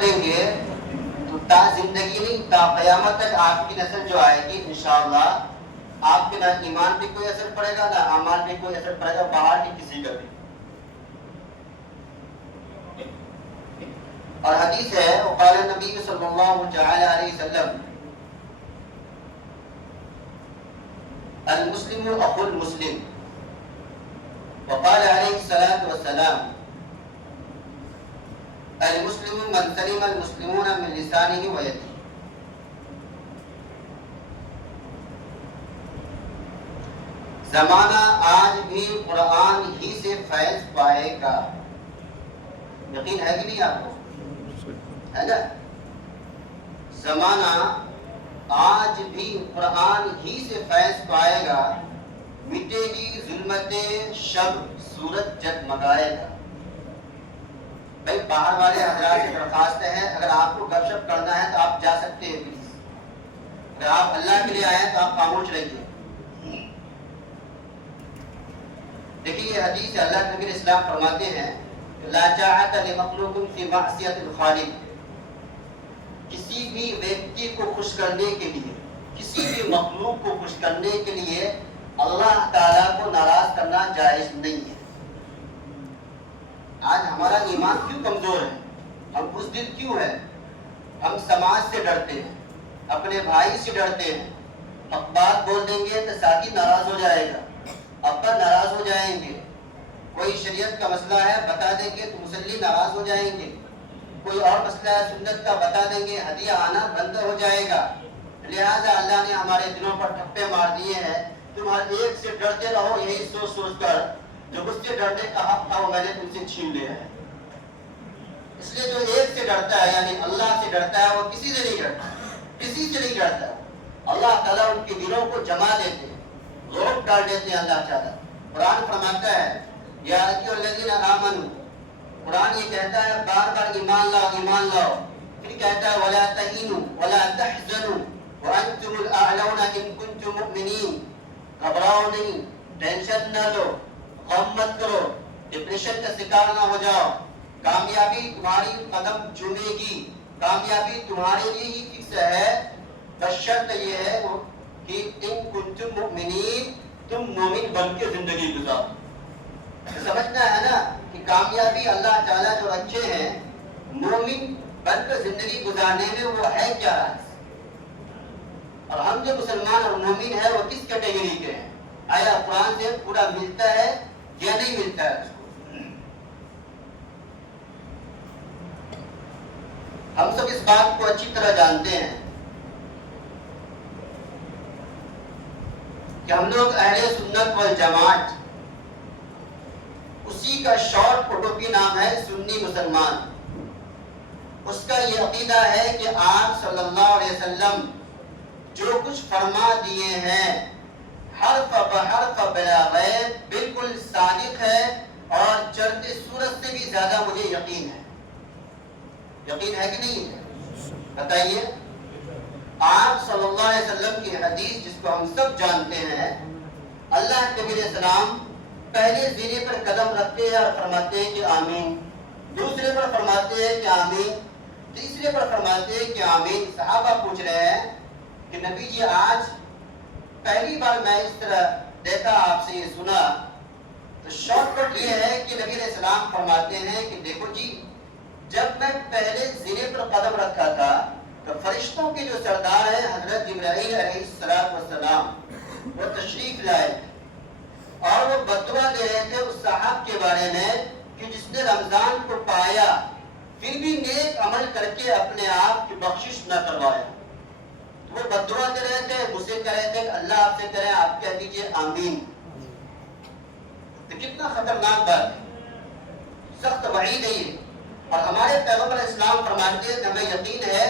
لیں گے تو تا زندگی نہیں تا قیامت تک آپ کی نسل جو آئے گی انشاءاللہ آپ کے نہ ایمان پہ کوئی اثر پڑے گا نہ اعمال پہ کوئی اثر پڑے گا باہر کی کسی کا بھی. اور حدیث ہے وقال نبی صلی اللہ تعالی علیہ وسلم المسلم اخو المسلم وقال علیہ الصلوۃ والسلام المسلم من سلم المسلمون من لسانه ويده. زمانہ آج بھی قرآن ہی سے فیض پائے گا. یقین ہے کہ نہیں آپ کو؟ ہے نا؟ زمانہ آج بھی قرآن ہی سے فیض پائے گا. مٹے گی ظلمت شب سورج جگمگائے گا. بھائی باہر والے حضرات سے درخواست ہے اگر آپ کو گپ شپ کرنا ہے تو آپ جا سکتے ہیں پلیز. اگر آپ اللہ کے لیے آئے تو آپ خاموش رہیے. دیکھیے یہ حدیث اللہ نبی اسلام فرماتے ہیں لا طاعۃ لمخلوق فی معصیۃ الخالق. کسی بھی ویکتی کو خوش کرنے کے لیے کسی بھی مخلوق کو خوش کرنے کے لیے اللہ تعالیٰ کو ناراض کرنا جائز نہیں ہے. آج ہمارا ایمان کیوں کمزور ہے؟ ہم بزدل کیوں ہے؟ ہم سماج سے ڈرتے ہیں, اپنے بھائی سے ڈرتے ہیں. حق بات بول دیں گے تو ساتھی ناراض ہو جائے گا, ابا ناراض ہو جائیں گے. کوئی شریعت کا مسئلہ ہے بتا دیں گے تو مسلی ناراض ہو جائیں گے. کوئی اور مسئلہ ہے سنت کا بتا دیں گے ہدیہ آنا بند ہو جائے گا. لہٰذا اللہ نے ہمارے دلوں پر ٹھپے مار دیے ہیں. تم ہر ایک سے ڈرتے رہو, یہی سوچ سوچ کر جو مجھ سے ڈرنے کا حق تھا وہ میں نے تم سے چھین لیا ہے. اس لیے جو ایک سے ڈرتا ہے یعنی اللہ سے ڈرتا ہے وہ کسی سے نہیں ڈرتا, کسی سے نہیں ڈرتا. اللہ تعالیٰ ان کے دلوں کو جما دیتے ہیں, غور ڈال دیتے ہیں. اللہ تعالیٰ قرآن فرماتا ہے یا ایھا الذین آمنوا, قرآن یہ کہتا ہے بار بار ایمان لاؤ ایمان لاؤ. پھر کہتا ہے ولا تہینوا ولا تحزنوا وانتم الاعلون ان کنتم مؤمنین. گھبراؤ نہیں, ٹینشن نہ لو, غم مت کرو, ڈپریشن کا شکار نہ ہو جاؤ. کامیابی تمہاری قدم چومے گی, کامیابی تمہارے لیے ہی فکس ہے. بس شرط یہ ہے کہ ان کنتم مؤمنین, تم مومن بن کے زندگی گزارو. سمجھنا ہے نا کہ کامیابی اللہ تعالیٰ جو رکھے ہیں مومن بن کر زندگی گزارنے میں وہ ہے کیا راز. اور ہم جو مسلمان اور مومن ہیں وہ کس کیٹیگری کے ہیں؟ آیا قرآن سے پورا ملتا ہے یا نہیں ملتا ہے؟ ہم سب اس بات کو اچھی طرح جانتے ہیں کہ ہم لوگ اہل سنت والجماعت, اسی کا شارٹ فوٹوپی نام ہے سنی مسلمان. اس کا یہ عقیدہ ہے کہ آپ صلی اللہ علیہ وسلم جو کچھ فرما دیے ہیں حرف بحرف بلا غیب بالکل صادق ہے, اور چلتے سورج سے بھی زیادہ مجھے یقین ہے. یقین ہے کہ نہیں ہے؟ بتائیے. آپ صلی اللہ علیہ وسلم کی حدیث جس کو ہم سب جانتے ہیں, اللہ کے نبی علیہ السلام پہلے زینے پر قدم رکھتے ہیں اور فرماتے ہیں کہ آمین, دوسرے پر فرماتے ہیں کہ آمین, تیسرے پر فرماتے ہیں کہ آمین. صحابہ پوچھ رہے ہیں کہ نبی جی آج پہلی بار میں اس طرح دیکھا, آپ سے یہ سنا. تو شارٹ کٹ یہ ہے کہ نبی علیہ السلام فرماتے ہیں کہ دیکھو جی, جب میں پہلے زینے پر قدم رکھا تھا تو فرشتوں کے جو سردار ہیں حضرت جبرائیل علیہ السلام وہ تشریف لائے اور وہ بددعا دے رہے تھے اس صاحب کے بارے میں کہ جس نے رمضان کو پایا پھر بھی نیک عمل کر کے اپنے آپ کی بخشش نہ کروایا. وہ بددعا دے رہے تھے, غصے کر رہے تھے کہ اللہ آپ سے کرے, آپ کہہ دیجیے آمین. تو کتنا خطرناک بات ہے, سخت وعید ہے یہ. اور ہمارے پیغمبر اسلام فرماتے ہیں کہ ہمیں یقین ہے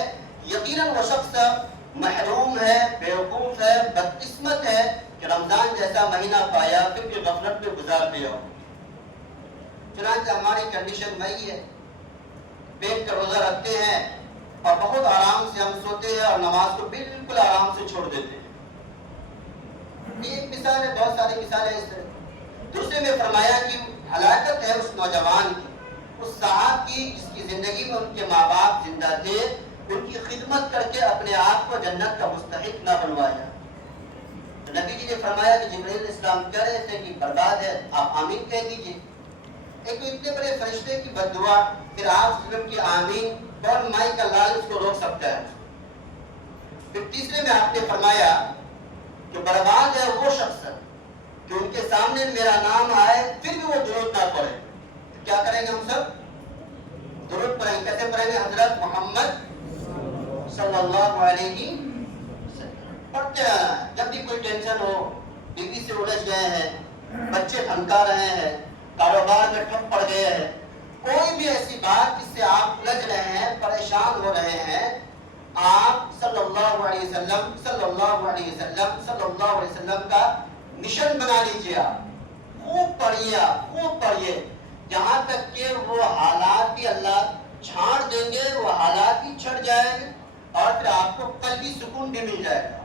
یقیناً وہ شخص محروم ہے, بیوقوف ہے, بدقسمت ہے کہ رمضان جیسا مہینہ پایا پھر بھی غفلت میں گزار دیا ہو. چنانچہ ہماری کنڈیشن وہی ہے, بیٹھ کر روزہ رکھتے ہیں اور بہت آرام سے ہم سوتے ہیں اور نماز کو بالکل آرام سے چھوڑ دیتے ہیں. ایک مثال ہے, بہت ساری مثالیں اس طرح. دوسرے میں فرمایا کہ ہلاکت ہے اس نوجوان کی اس صاحب کی جس کی زندگی میں ان کے ماں باپ زندہ تھے، ان کی خدمت کر کے اپنے آپ کو جنت کا مستحق نہ بنوایا۔ تو نبی جی نے فرمایا کہ جبرائیل علیہ السلام کہہ رہے تھے کہ برباد ہے، آپ آمین کہہ دیجئے۔ ایک تو اتنے بڑے فرشتے کی بد دعا، پھر آپ وسلم کی آمین، کون مائی کا لال اس کو روک سکتا ہے؟ پھر تیسرے میں آپ نے فرمایا کہ برباد ہے وہ شخص کہ ان کے سامنے میرا نام آئے پھر بھی وہ درود نہ پڑھے۔ کیا کریں گے ہم سب؟ درود پڑھیں گے۔ کیسے پڑھیں گے؟ حضرت محمد صلی اللہ علیہ وسلم پڑھتے ہیں۔ جب بھی کوئی ٹینشن ہو، بیوی سے الجھ گئے ہیں، بچے دھمکا رہے ہیں، کاروبار میں ٹھپ پڑ گئے ہیں، کوئی بھی ایسی بات جس سے آپ الجھ رہے ہیں، پریشان ہو رہے ہیں، آپ صلی اللہ علیہ وسلم صلی اللہ علیہ وسلم صلی اللہ علیہ وسلم کا مشن بنا لیجیے۔ آپ خوب پڑھیے، خوب پڑھیے، جہاں تک کہ وہ حالات بھی اللہ چھاڑ دیں گے، وہ حالات بھی چھڑ جائیں گے اور پھر آپ کو قلبی سکون بھی مل جائے گا۔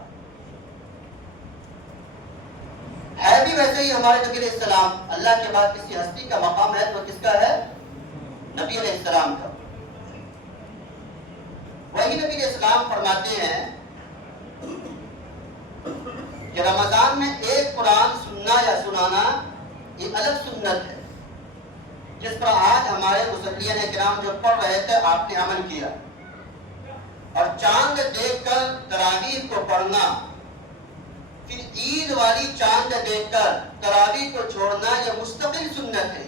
ہے بھی ویسے ہی ہمارے نبی علیہ السلام، اللہ کے بعد کسی ہستی کا مقام ہے تو کس کا ہے؟ نبی علیہ السلام کا۔ وہی نبی علیہ السلام فرماتے ہیں کہ رمضان میں ایک قرآن سننا یا سنانا یہ الگ سنت ہے، جس پر آج ہمارے مصلیین کرام جو پڑھ رہے تھے آپ نے عمل کیا۔ اور چاند دیکھ کر تراویح کو پڑھنا، پھر عید والی چاند دیکھ کر تراویح کو چھوڑنا، یہ مستقل سنت ہے۔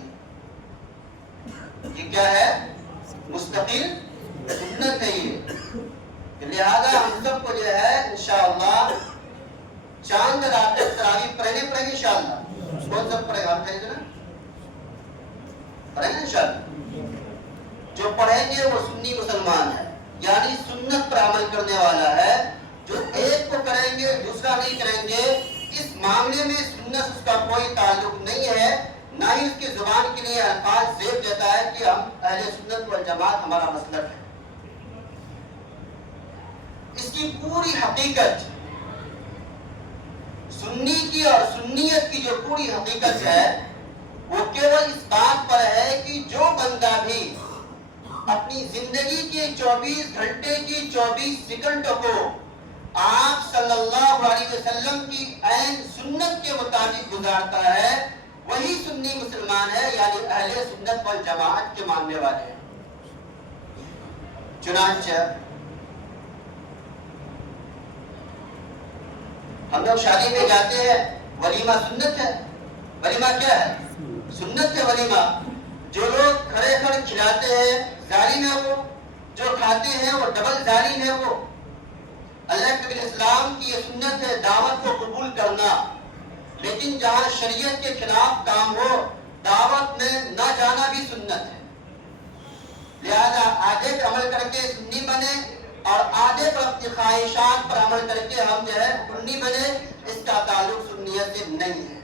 یہ کیا ہے؟ مستقل سنت ہے یہ۔ لہذا ہم سب کو جو ہے انشاءاللہ چاند رات تراویح پڑھنے پڑیں گے انشاءاللہ۔ کون سب پڑھے گا؟ ہم کہیں گے نا پڑھیں گے انشاءاللہ۔ جو پڑھیں گے وہ سنی مسلمان ہے، یعنی سنت پر عمل کرنے والا ہے۔ جو ایک کو کریں گے دوسرا نہیں کریں گے، اس معاملے میں سنت اس کا کوئی تعلق نہیں ہے، نہ ہی اس کی زبان کے لیے الفاظ زیب دیتا ہے کہ ہم اہل سنت والجماعت ہمارا مسلک ہے۔ اس کی پوری حقیقت سنی کی اور سنیت کی جو پوری حقیقت ہے وہ کیول اس بات پر ہے کہ جو بندہ بھی اپنی زندگی کے 24 گھنٹے کی 24 سیکنڈ کو آپ صلی اللہ علیہ وسلم کی عین سنت کے مطابق گزارتا ہے، وہی سنی مسلمان ہے، یعنی اہل سنت والجماعت کے ماننے والے ہیں۔ چنانچہ ہم لوگ شادی میں جاتے ہیں، ولیمہ سنت ہے۔ ولیمہ کیا ہے؟ سنت ہے ولیمہ۔ جو لوگ کھڑے کھڑے کھلاتے ہیں ظالم ہے وہ، جو کھاتے ہیں وہ ڈبل ظالم ہے وہ۔ اللہ کے اسلام کی یہ سنت ہے دعوت کو قبول کرنا، لیکن جہاں شریعت کے خلاف کام ہو دعوت میں نہ جانا بھی سنت ہے۔ لہذا آدھے پر عمل کر کے سنی بنے اور آدھے پر اپنی خواہشات پر عمل کر کے ہم جو ہے سنی بنے، اس کا تعلق سنیت سے نہیں ہے۔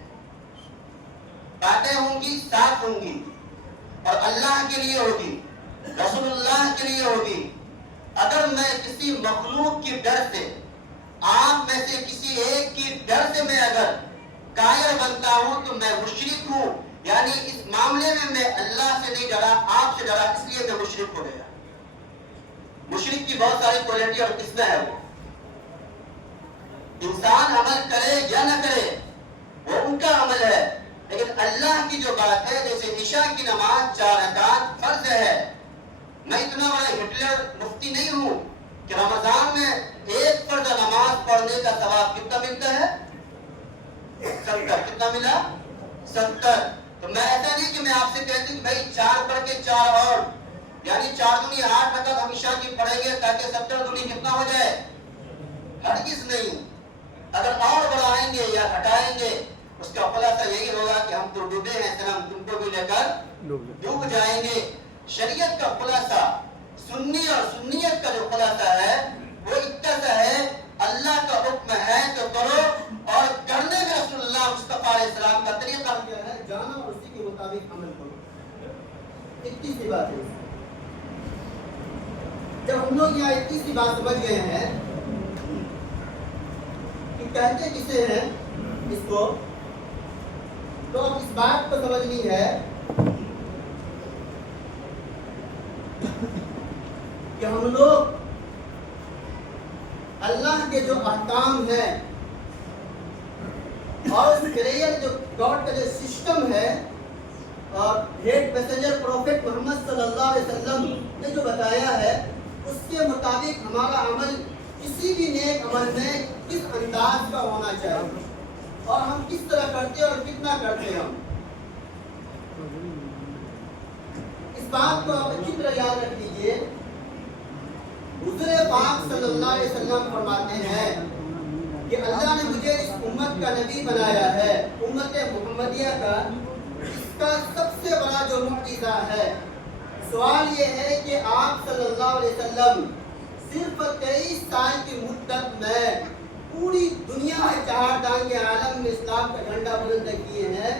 باتیں ہوں گی صاف ہوں گی اور اللہ کے لیے ہوگی، رسول اللہ کے لیے ہوگی۔ اگر میں کسی مخلوق کی ڈر سے، آپ میں سے کسی ایک کی ڈر سے میں اگر کافر بنتا ہوں تو میں مشرک ہوں، یعنی اس معاملے میں اللہ سے نہیں ڈرا، آپ سے ڈرا، اس لیے میں مشرک ہو گیا۔ مشرک کی بہت ساری کوالٹی اور قسمیں ہیں۔ وہ انسان عمل کرے یا نہ کرے وہ ان کا عمل ہے، لیکن اللہ کی جو بات ہے، جیسے عشاء کی نماز 4 رکعت فرض ہے۔ میں اتنا بڑا ہٹلر مفتی نہیں ہوں کہ رمضان میں ایک فرض نماز پڑھنے کا ثواب کتنا ملتا ہے؟ 70۔ کتنا ملا؟ 70۔ تو میں ایسا نہیں کہ میں آپ سے کہتی کہ بھائی 4 پڑھ کے 4 اور، یعنی 4 دنی 8 رکعت ہم عشاء کی پڑھیں گے تاکہ 70 دنی کتنا ہو جائے؟ ہرگز نہیں۔ اگر اور بڑھائیں گے یا گھٹائیں گے اس کا خلاصہ یہی ہوگا کہ ہم تو ڈوبے ہیں، ہم تم کو بھی لے کر ڈوب جائیں گے۔ شریعت کا خلاصہ، سنی اور سنیت کا جو خلاصہ ہے وہ اتنا ہے، اللہ کا حکم ہے تو کرو، اور کرنے میں رسول اللہ مصطفیٰ علیہ السلام کا طریقہ کیا ہے؟ جانا اور اسی کے مطابق عمل کرو۔ اتنی سی بات ہے۔ جب ہم لوگ یہاں اتنی سی بات سمجھ گئے ہیں کہ کہتے کسے ہیں اس کو، تو اب اس بات کو سمجھنی ہے کہ ہم لوگ اللہ کے جو احکام ہیں اور کریئر جو گاڈ کا جو سسٹم ہے اور ہیڈ پیسنجر پروفیٹ محمد صلی اللہ علیہ وسلم نے جو بتایا ہے اس کے مطابق ہمارا عمل کسی بھی نیک عمل میں کس انداز کا ہونا چاہیے اور ہم کس طرح کرتے اور کتنا کرتے ہیں. اس بات کو آپ اچھی طرح یاد رکھ لیجیے. حضور پاک صلی اللہ علیہ وسلم فرماتے ہیں کہ اللہ نے مجھے اس امت کا نبی بنایا ہے, امت محمدیہ کا, اس کا سب سے بڑا جو معجزہ ہے. سوال یہ ہے کہ آپ صلی اللہ علیہ وسلم صرف 23 سال کی مدت میں پوری دنیا میں 4 دان کے عالم میں اسلام کا جھنڈا بلند کیے ہیں,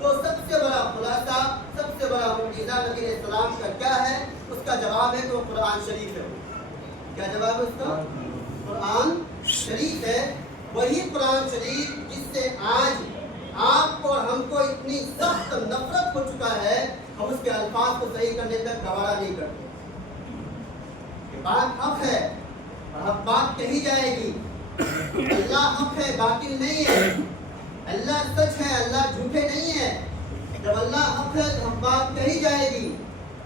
تو سب سے بڑا خلاصہ, سب سے بڑا معجزہ نبی علیہ السلام کا کیا ہے؟ اس کا جواب ہے تو قرآن شریف ہے. کیا جواب ہے اس کا؟ قرآن شریف ہے. وہی قرآن شریف جس سے آج آپ کو اور ہم کو اتنی سخت نفرت ہو چکا ہے, ہم اس کے الفاظ کو صحیح کرنے تک گوارا نہیں کرتے. یہ بات حق ہے اور اب بات کہی جائے گی. اللہ حق ہے, باطل نہیں ہے. اللہ سچ ہے, اللہ جھوٹے نہیں ہے. جب اللہ حق ہے تو ہم بات کہی جائے گی.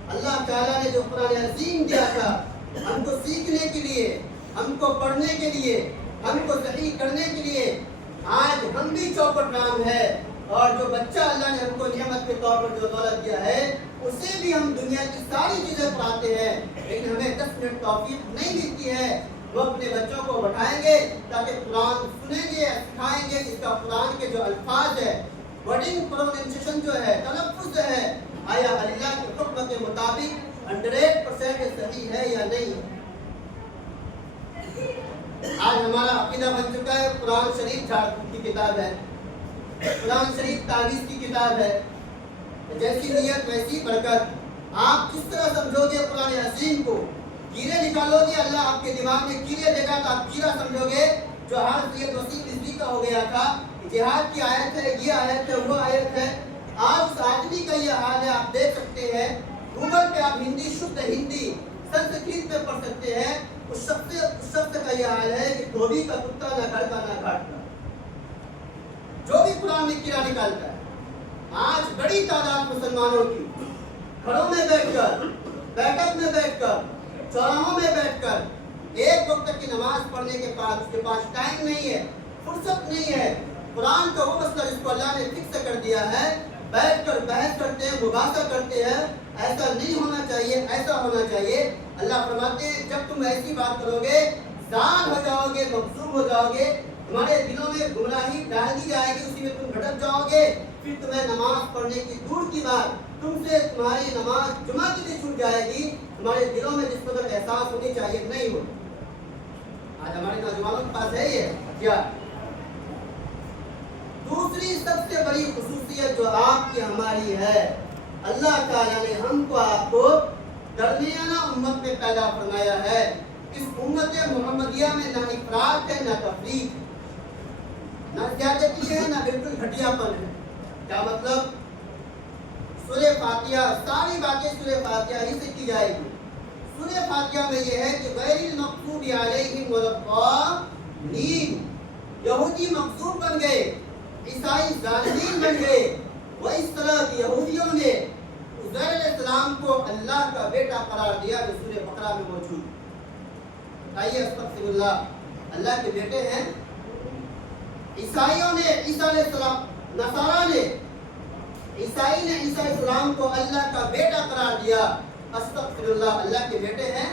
اللہ تعالیٰ نے جو قرآن عظیم دیا تھا ہم کو سیکھنے کے لیے, ہم کو پڑھنے کے لیے, ہم کو صحیح کرنے کے لیے, آج ہم بھی چوپٹ رام ہے. اور جو بچہ اللہ نے ہم کو نعمت کے طور پر جو دولت دیا ہے اسے بھی ہم دنیا کی ساری چیزیں پڑھاتے ہیں, لیکن ہمیں 10 منٹ توفیق نہیں ملتی ہے. وہ اپنے بچوں کو بٹھائیں گے تاکہ قرآن سنیں گے, سکھائیں گے. اس کا قرآن کے جو الفاظ ہے, ورڈنگ پروننسیشن جو ہے, تلفظ جو ہے, آیا اللہ کے حکم کے مطابق 100% صحیح ہے یا نہیں. آج ہمارا عقیدہ بن چکا ہے قرآن شریف جھاڑ کی کتاب ہے, قرآن شریف تعویذ کی کتاب ہے. جیسی نیت ویسی برکت. آپ کس طرح سمجھو گے قرآن عظیم کو؟ کیڑے نکالو گے, اللہ آپ کے دماغ میں کیڑے دے گا تو آپ کیڑا سمجھو گے. جو ہر سید وسیع بجلی کا ہو گیا تھا, جہاد کی آیت ہے, یہ آیت ہے, وہ آیت ہے. آج اس آدمی کا یہ حال ہے, آپ دیکھ سکتے ہیں گوگل پہ آپ ہندی, شدھ ہندی سنسکرت میں پڑھ سکتے ہیں. اس شخص کا یہ حال ہے کہ دھوبی کا کتا نہ گھر کا نہ گھاٹ کا. جو بھی قرآن میں کیڑا نکالتا ہے. آج بڑی تعداد مسلمانوں کی گھروں میں بیٹھ کر, بیٹھک میں بیٹھ کر, چوراہوں میں بیٹھ کر ایک وقت کی نماز پڑھنے کے بعد اس کے پاس ٹائم نہیں ہے, فرصت نہیں ہے. قرآن کا وہ مسئلہ جس کو اللہ نے فکس کر دیا ہے, بیٹھ کر بحث کرتے ہیں, مباحثہ کرتے ہیں. ایسا نہیں ہونا چاہیے, ایسا ہونا چاہیے. اللہ فرماتے ہیں جب تم ایسی بات کرو گے زال ہو جاؤ گے, مغصوب ہو جاؤ گے, تمہارے دلوں میں گمراہی ڈال دی جائے گی, اسی میں تم بھٹک جاؤ گے. پھر تمہیں نماز پڑھنے کی دور کی بات, تم سے تمہاری نماز جمعہ کی بھی چھوٹ جائے گی. تمہارے دلوں میں جس قدر احساس ہونی چاہیے نہیں ہو. آج ہمارے نوجوانوں کے پاس ہے یہ کیا؟ دوسری سب سے بڑی خصوصیت جو آپ کی ہماری ہے, اللہ تعالیٰ نے ہم کو آپ کو درمیانہ امت میں پیدا فرمایا ہے. اس امت محمدیہ میں نہ افراط ہے, نہ تفریق, نہ زیادتی ہے, نہ بالکل گھٹیا پن ہے. کیا مطلب؟ سورہ فاتحہ, ساری باتیں سورہ فاتحہ ہی سے کی جائے گی. سورہ فاتحہ میں یہ ہے کہ غیر المغضوب علیہم ولا الضالین. یہودی مغضوب بن گئے, عیسائی ظالمین بن گئے. وہ اس طرح کی یہودیوں نے عزیر علیہ السلام کو اللہ کا بیٹا قرار دیا جو سورہ بقرہ میں موجود. بتائیے استغفر اللہ, اللہ کے بیٹے ہیں. عیسائیوں نے عیسیٰ علیہ السلام, نصارہ نے, عیسائی نے عیسیٰ علیہ السلام کو اللہ کا بیٹا قرار دیا. استغفر اللہ, اللہ کے بیٹے ہیں.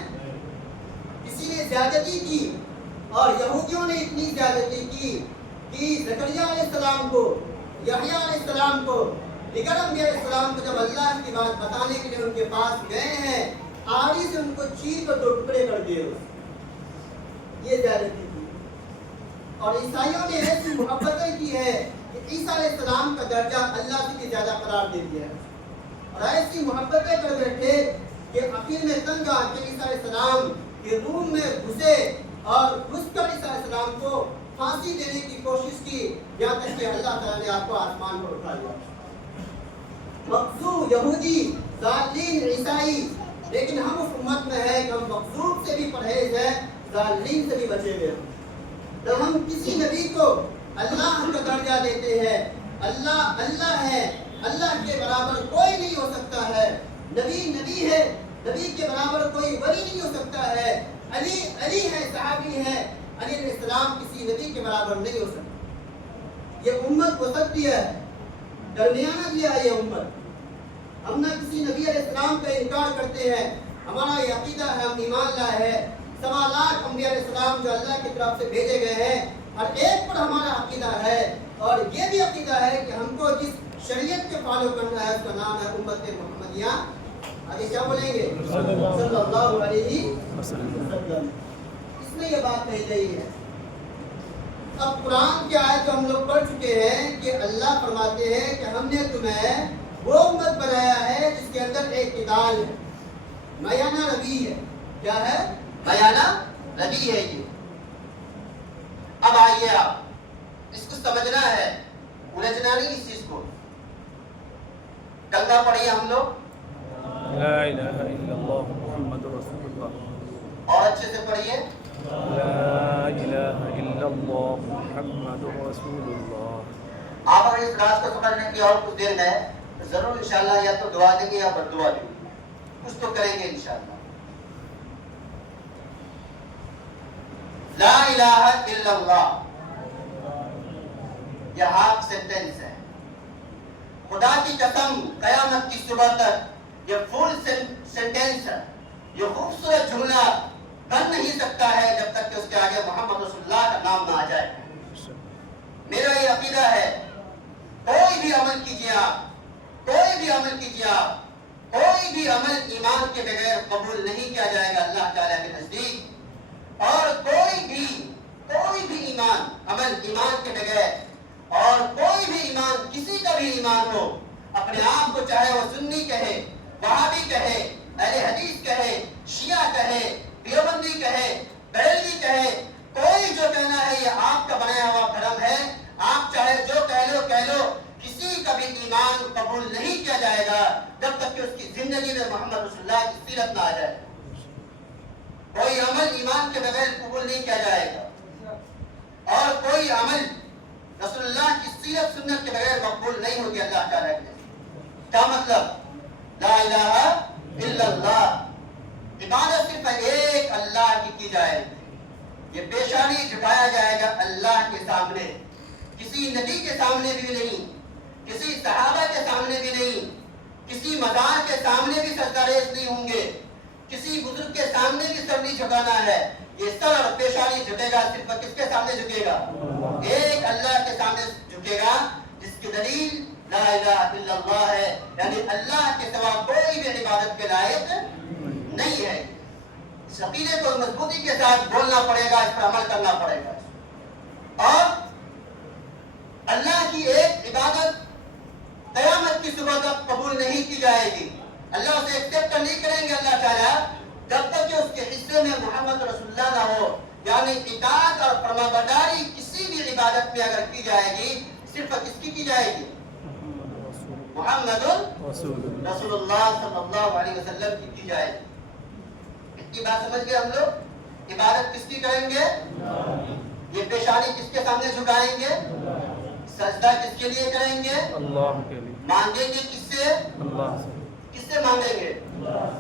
کسی نے زیادتی کی اور یہودیوں نے اتنی زیادتی کی کہ زکریا علیہ السلام کو, یحییٰ علیہ السلام کو, دیگر انبیاء علیہ السلام کو جب اللہ کی بات بتانے کے لیے ان کے پاس گئے ہیں, آڑی سے ان کو چیر کر 2 ٹکڑے کر دیے. یہ زیادتی کی. اور عیسائیوں نے ایسی محبتیں کی ہے کہ عیسیٰ علیہ السلام کا درجہ اللہ سے بھی زیادہ قرار دے دیا ہے. اور ایسی محبتیں کر بیٹھے کہ اخیر میں تنگ آ کے عیسیٰ علیہ السلام کے روم میں گھسے اور گھس کر عیسیٰ علیہ السلام کو پھانسی دینے کی کوشش کی, یہاں تک کہ اللہ تعالیٰ نے آپ کو آسمان پر اٹھا لیا. مغزو, یہودی, ظالمین, عیسائی, لیکن ہم اس امت میں ہیں کہ ہم مغضوب سے بھی پرہیز ہیں، ظالمین سے بھی بچے ہوئے ہیں۔ جب ہم کسی نبی کو اللہ کا درجہ دیتے ہیں، اللہ اللہ ہے، اللہ کے برابر کوئی نہیں ہو سکتا ہے، نبی نبی ہے، نبی کے برابر کوئی ولی نہیں ہو سکتا ہے، علی علی ہے، صحابی ہے، علی علیہ السلام کسی نبی کے برابر نہیں ہو سکتا۔ یہ امت وسط دیا ہے، درمیانہ دیا ہے یہ امت۔ ہم نہ کسی نبی علیہ السلام کا انکار کرتے ہیں، ہمارا یہ عقیدہ ہے، ہم ایمان لائے ہیں 7 لاکھ انبیاء علیہ السلام جو اللہ کی طرف سے بھیجے گئے ہیں، ہر ایک پر ہمارا عقیدہ ہے، اور یہ بھی عقیدہ ہے کہ ہم کو جس شریعت کے فالو کرنا ہے اس کا نام ہے امت محمدیہ۔ آگے کیا بولیں گے؟ صلی اللہ علیہ وسلم۔ اس میں یہ بات کہی گئی ہے۔ اب قرآن کی آیت جو ہم لوگ پڑھ چکے ہیں کہ اللہ فرماتے ہیں کہ ہم نے تمہیں وہ امت بنایا ہے جس کے اندر ایک کتاب ہے، میانہ روی ہے۔ کیا ہے؟ میانہ روی ہے یہ۔ اب آئیے آپ اس کو سمجھنا ہے، الجھنا نہیں اس چیز کو۔ کلمہ پڑھیے ہم لوگ، لا الہ الا اللہ محمد رسول اللہ، اور اچھے سے پڑھیے، لا الہ الا اللہ محمد رسول اللہ۔ آپ اگر اس راز کو سمجھنے کی اور کچھ دیر گئے تو ضرور انشاءاللہ یا تو دعا دیں گے یا بد دعا دیں گے، کچھ تو کریں گے انشاءاللہ۔ لا الہ الا اللہ یہ ہاف سینٹنس ہے۔ خدا کی قسم قیامت کی صبح تک یہ فل سینٹنس ہے، یہ خوبصورت جملہ بن نہیں سکتا ہے جب تک کہ اس کے آگے محمد رسول اللہ کا نام نہ آ جائے۔ میرا یہ عقیدہ ہے، کوئی بھی عمل کیجیے آپ، کوئی بھی عمل کیجیے آپ، کوئی بھی عمل ایمان کے بغیر قبول نہیں کیا جائے گا اللہ تعالیٰ کے نزدیک، اور کوئی بھی عمل ایمان کے بغیر، اور کوئی بھی ایمان، کسی کا بھی ایمان ہو، اپنے آپ کو چاہے وہ سنی کہے، وہابی کہے، اہل حدیث کہے، شیعہ کہے، دیوبندی کہے، بریلوی کہے، کوئی جو کہنا ہے یہ آپ کا بنایا ہوا بھرم ہے، آپ چاہے جو کہہ لو، کسی کا بھی ایمان قبول نہیں کیا جائے گا جب تک کہ اس کی زندگی میں محمد رسول اللہ کی سیرت نہ آ جائے۔ کوئی عمل ایمان کے بغیر قبول نہیں کیا جائے گا، اور کوئی عمل رسول اللہ کی سیرت سنت کے بغیر مقبول نہیں ہوگی اللہ تعالیٰ کے۔ کیا مطلب؟ لا الہ الا اللہ، عبادت صرف ایک اللہ کی جائے گی، یہ پیشانی جھکایا جائے گا اللہ کے سامنے، کسی نبی کے سامنے بھی نہیں، کسی صحابہ کے سامنے بھی نہیں، کسی مزار کے سامنے بھی سجدہ ریز نہیں ہوں گے، کسی بزرگ کے سامنے بھی سر نہیں جھکانا ہے۔ یہ سر اور پیشانی جھکے گا صرف کس کے سامنے جھکے گا؟ ایک اللہ کے سامنے جھکے گا، جس کی دلیل لا الہ الا اللہ ہے، یعنی اللہ کے سوا کوئی بھی عبادت کے لائق نہیں ہے۔ اس عقیدے کو مضبوطی کے ساتھ بولنا پڑے گا، اس پر عمل کرنا پڑے گا، اور اللہ کی ایک عبادت قیامت کی صبح تک قبول نہیں کی جائے گی، اللہ اسے ایکسپٹ نہیں کریں گے اللہ تعالیٰ جب تک کہ اس کے حصے میں محمد رسول اللہ نہ ہو۔ یعنی اطاعت اور فرمانبرداری کسی بھی عبادت میں اگر کی جائے گی، صرف کس کی جائے گی؟ محمد رسول اللہ صلی اللہ علیہ وسلم کی جائے گی۔ اتنی بات سمجھ گئے ہم لوگ؟ عبادت کس کی کریں گے؟ یہ پیشانی کس کے سامنے جھکائیں گے؟ سجدہ کس کے لیے کریں گے؟ اللہ کے لیے۔ مانگیں گے کس سے؟ اللہ سے۔ کس سے مانگیں گے؟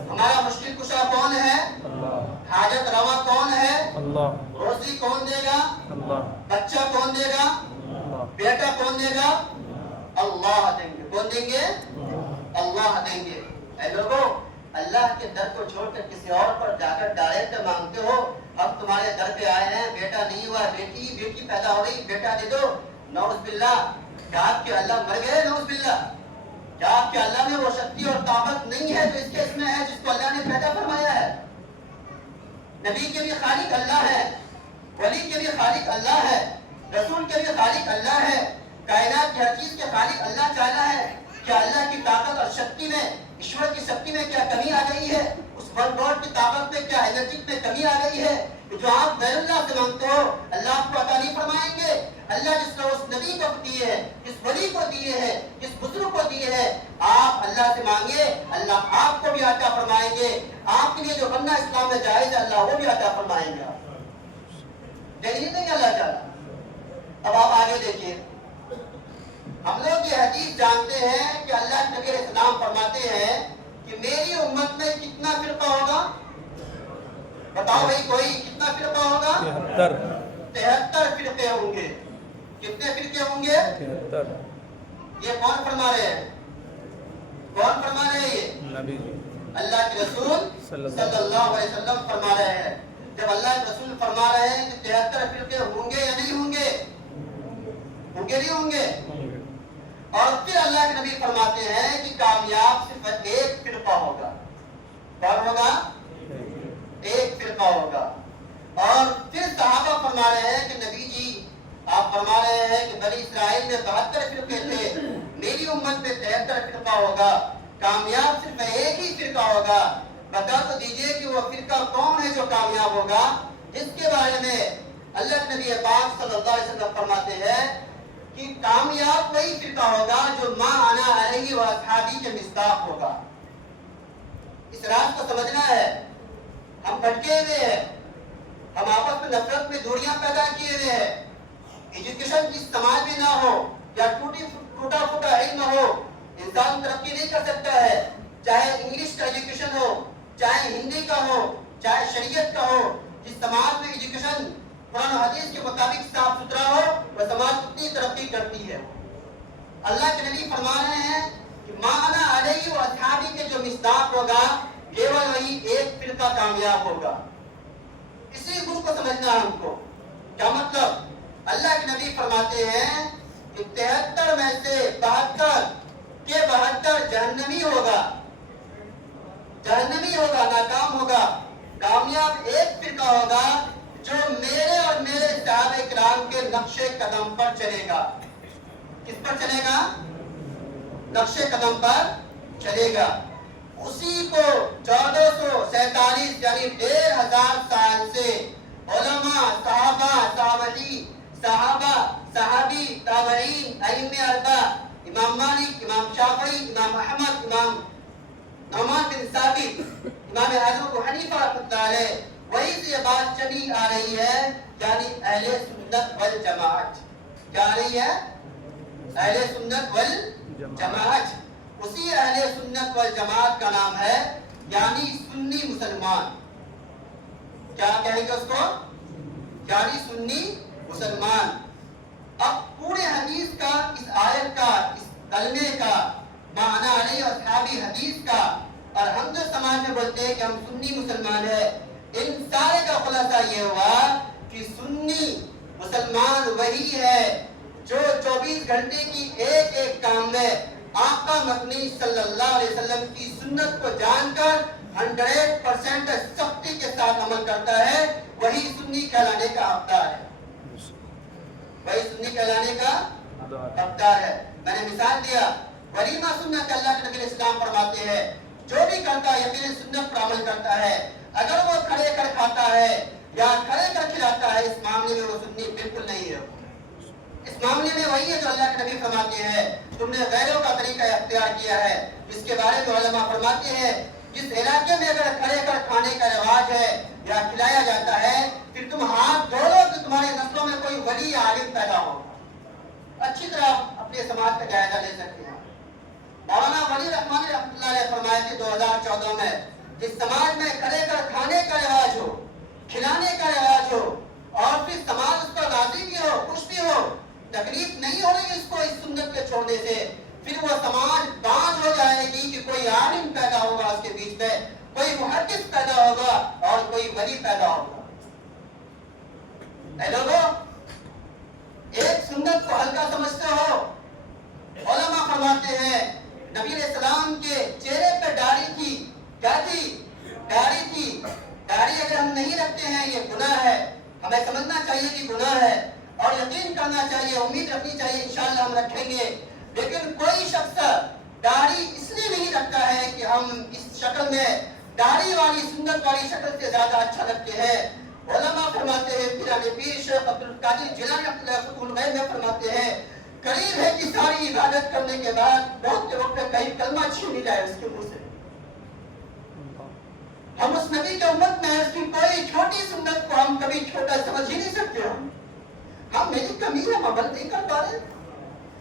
ہمارا مشکل کشا کون ہے؟ اللہ۔ حاجت روا کون ہے؟ اللہ۔ روزی کون دے گا؟ اللہ۔ بچہ کون دے گا؟ اللہ۔ بیٹا کون دے گا؟ اللہ دیں گے۔ کون دیں گے؟ اللہ دیں گے۔ اے لوگوں، اللہ کے در کو چھوڑ کر کسی اور پر جا کر ڈائریکٹ مانگتے ہو۔ اب تمہارے در پہ آئے ہیں، بیٹا نہیں ہوا، بیٹی پیدا ہو رہی، بیٹا دے دو، نعوذ باللہ۔ کیا آپ کے اللہ مر گئے؟ نعوذ باللہ۔ کیا آپ کے اللہ میں وہ شکتی اور طاقت نہیں ہے جو اس کے اس میں ہے، جس کو اللہ نے پیدا فرمایا ہے؟ نبی کے بھی خالق اللہ ہے، ولی کے بھی خالق اللہ ہے، رسول کے بھی خالق اللہ ہے، کائنات کی ہر چیز کے خالق اللہ تعالیٰ ہے۔ کیا اللہ کی طاقت اور شکتی میں ایشور کی شکتی میں کیا کمی آ گئی ہے؟ اس ون گاڈ کی طاقت میں کیا انرجی میں کمی آ گئی ہے؟ جو آپ غیر اللہ سے مانگتے ہو اللہ آپ کو عطا نہیں فرمائیں گے۔ اللہ جس نے اس نبی کو دیے ہے، جس ولی کو دیے ہے، جس بزرگ کو دیے ہے، آپ اللہ سے مانگے اللہ آپ کو بھی عطا فرمائیں گے۔ آپ کے لیے جو بننا اسلام میں جائز ہے اللہ وہ بھی عطا فرمائیں گے۔ آپ دیکھیے نہیں اللہ تعالیٰ۔ اب آپ آگے دیکھیے، ہم لوگ یہ حدیث جانتے ہیں کہ اللہ کے نبی علیہ السلام فرماتے ہیں کہ میری امت میں کتنا فرقہ ہوگا؟ بتاؤ بھائی کوئی کتنا فرقہ ہوگا؟ 73 فرقے ہوں گے۔ کتنے فرقے ہوں گے؟ 73۔ یہ کون فرما رہے ہیں؟ کون فرما رہے ہیں؟ یہ نبی اللہ کے رسول صلی اللہ علیہ وسلم فرما رہے ہیں۔ جب اللہ کے رسول فرما رہے ہیں کہ 73 فرقے ہوں گے یا نہیں ہوں گے؟ ہوں گے نہیں ہوں گے؟ اور پھر اللہ کے نبی فرماتے ہیں کہ کامیاب صرف ایک فرقہ ہوگا۔ کون ہوگا؟ ایک فرقہ ہوگا۔ اور پھر صحابہ فرما رہے ہیں کہ نبی جی آپ فرما رہے ہیں کہ بنی اسرائیل میں 72 فرقے تھے، میری امت میں 73 فرقہ ہوگا، کامیاب صرف ایک ہی فرقہ ہوگا۔ بتا تو دیجئے کہ وہ فرقہ کون ہے جو کامیاب ہوگا، جس کے بارے میں اللہ کے نبی پاک صلی اللہ علیہ وسلم فرماتے ہیں کہ کامیاب وہی فرقہ ہوگا جو ما انا علیہ و اصحابی کے مصداق ہوگا۔ اس راز کو سمجھنا ہے۔ ہم بھٹکے ہوئے ہیں، ہم آپس میں نفرت میں دوریاں پیدا کیے ہوئے ہیں، ایجوکیشن کی سماج میں نہ ہو یا ٹوٹا پھوٹا علم ہو، انسان ترقی نہیں کر سکتا ہے۔ چاہے انگلش کا ایجوکیشن ہو، چاہے ہندی کا ہو، چاہے شریعت کا ہو، جس سماج میں ایجوکیشن قرآن و حدیث کے مطابق صاف ستھرا ہو وہ سماج اتنی ترقی کرتی ہے۔ اللہ کے نبی فرما رہے ہیں کہ ما انا علیہ و اصحابی کے جو مصداق ہوگا کیول وہی ایک فرقہ کامیاب ہوگا۔ اسی گروہ کو سمجھنا ہے ہم کو۔ کیا مطلب؟ اللہ کے نبی فرماتے ہیں کہ 73 میں سے 72 کے 72 جہنمی ہوگا، جہنمی ہوگا، ناکام ہوگا۔ کامیاب ایک فرقہ ہوگا جو میرے اور میرے صحابہ کرام کے نقش قدم پر چلے گا۔ کس پر چلے گا؟ نقش قدم پر چلے گا۔ اسی کو 1447 یعنی 1500 سال سے علماء، صحابی، تابعین، ائمہ اربعہ، امام مالک، امام شافعی، امام احمد، امام نعمان بن ثابت، امام اعظم ابو حنیفہ رحمۃ اللہ علیہ، وہی سے یہ بات چلی آ رہی ہے، یعنی اہل سنت والجماعت۔ کیا آ رہی ہے؟ اہل سنت والجماعت۔ اسی اہل سنت والجماعت کا نام ہے یعنی سنی مسلمان۔ کیا کہیں گے اس کو؟ یعنی سنی مسلمان۔ اب پورے حدیث کا، اس آیت کا، اس کلمے کا، معنی علیہ اصحابی حدیث کا، اور ہم جو سماج میں بولتے ہیں کہ ہم سنی مسلمان ہیں، ان سارے کا خلاصہ یہ ہوا کہ سنی مسلمان وہی ہے جو 24 گھنٹے کی ایک ایک کام میں آقا مدنی صلی اللہ علیہ وسلم کی سنت کو جان کر 100% سختی کے ساتھ عمل کرتا ہے، وہی سنی کہلانے کا حقدار ہے۔ وہی سنی کہلانے کا حقدار ہے۔ میں نے مثال دیا، ولیمہ سنت اللہ کے نبی علیہ السلام فرماتے ہیں جو بھی کرتا ہے یقین سنت پر عمل کرتا ہے، اگر وہ کھڑے کر کھاتا ہے یا کھڑے کر کھلاتا ہے، اس معاملے میں وہ سنی بالکل نہیں ہے۔ اس معاملے میں وہی ہے جو اللہ کے نبی فرماتے ہیں تم نے غیروں کا طریقہ اختیار کیا ہے، جس کے بارے میں علماء فرماتے ہیں جس علاقے میں اگر کھڑے کر کھانے کا رواج ہے یا کھلایا جاتا ہے، پھر تم ہاتھ جوڑو کہ تمہاری نسلوں میں کوئی ولی یا عالم پیدا ہو۔ اچھی طرح اپنے سماج کا جائزہ لے سکتے ہیں۔ مولانا ولی رحمانی رحمۃ اللہ علیہ فرمایا کہ 2014 میں جس سماج میں کھڑے کر کھانے کا رواج ہو، کھلانے کا رواج ہو، اور پھر سماج اس پر راضی بھی ہو، خوش بھی ہو، تکلیف نہیں ہو رہی اس کو اس سنت کے چھوڑنے سے، پھر وہ سماج باندھ ہو جائے گی کہ کوئی عالم پیدا ہوگا اس کے بیچ میں، کوئی محدث پیدا ہوگا اور کوئی ولی پیدا ہوگا۔ اے لوگوں، ایک سنت کو ہلکا سمجھتے ہو؟ علماء فرماتے ہیں نبی علیہ السلام کے چہرے پہ داڑھی تھی۔ کیا تھی؟ داڑھی تھی۔ داڑھی اگر ہم نہیں رکھتے ہیں یہ گناہ ہے، ہمیں سمجھنا چاہیے کہ گناہ ہے اور یقین کرنا چاہیے، امید رکھنی چاہیے انشاءاللہ ہم رکھیں گے۔ لیکن کوئی شخص داڑھی اس لیے نہیں رکھتا ہے کہ ہم اس شکل میں داڑھی والی سنت والی شکل سے زیادہ اچھا لگتے ہیں. علماء فرماتے ہیں, پیران پیر شیخ عبد القادر جیلانی رحمۃ اللہ فتح الغیب میں فرماتے ہیں, قریب ہے کہ ساری عبادت کرنے کے بعد موت کے وقت کہیں کلمہ چھین نہیں جائے اس کے منہ سے. ہم اس نبی کے امت میں اس کی کوئی چھوٹی سنت کو ہم کبھی چھوٹا سمجھ ہی نہیں سکتے. ہم میری کمی ہے, ہم عمل نہیں کر پا رہے,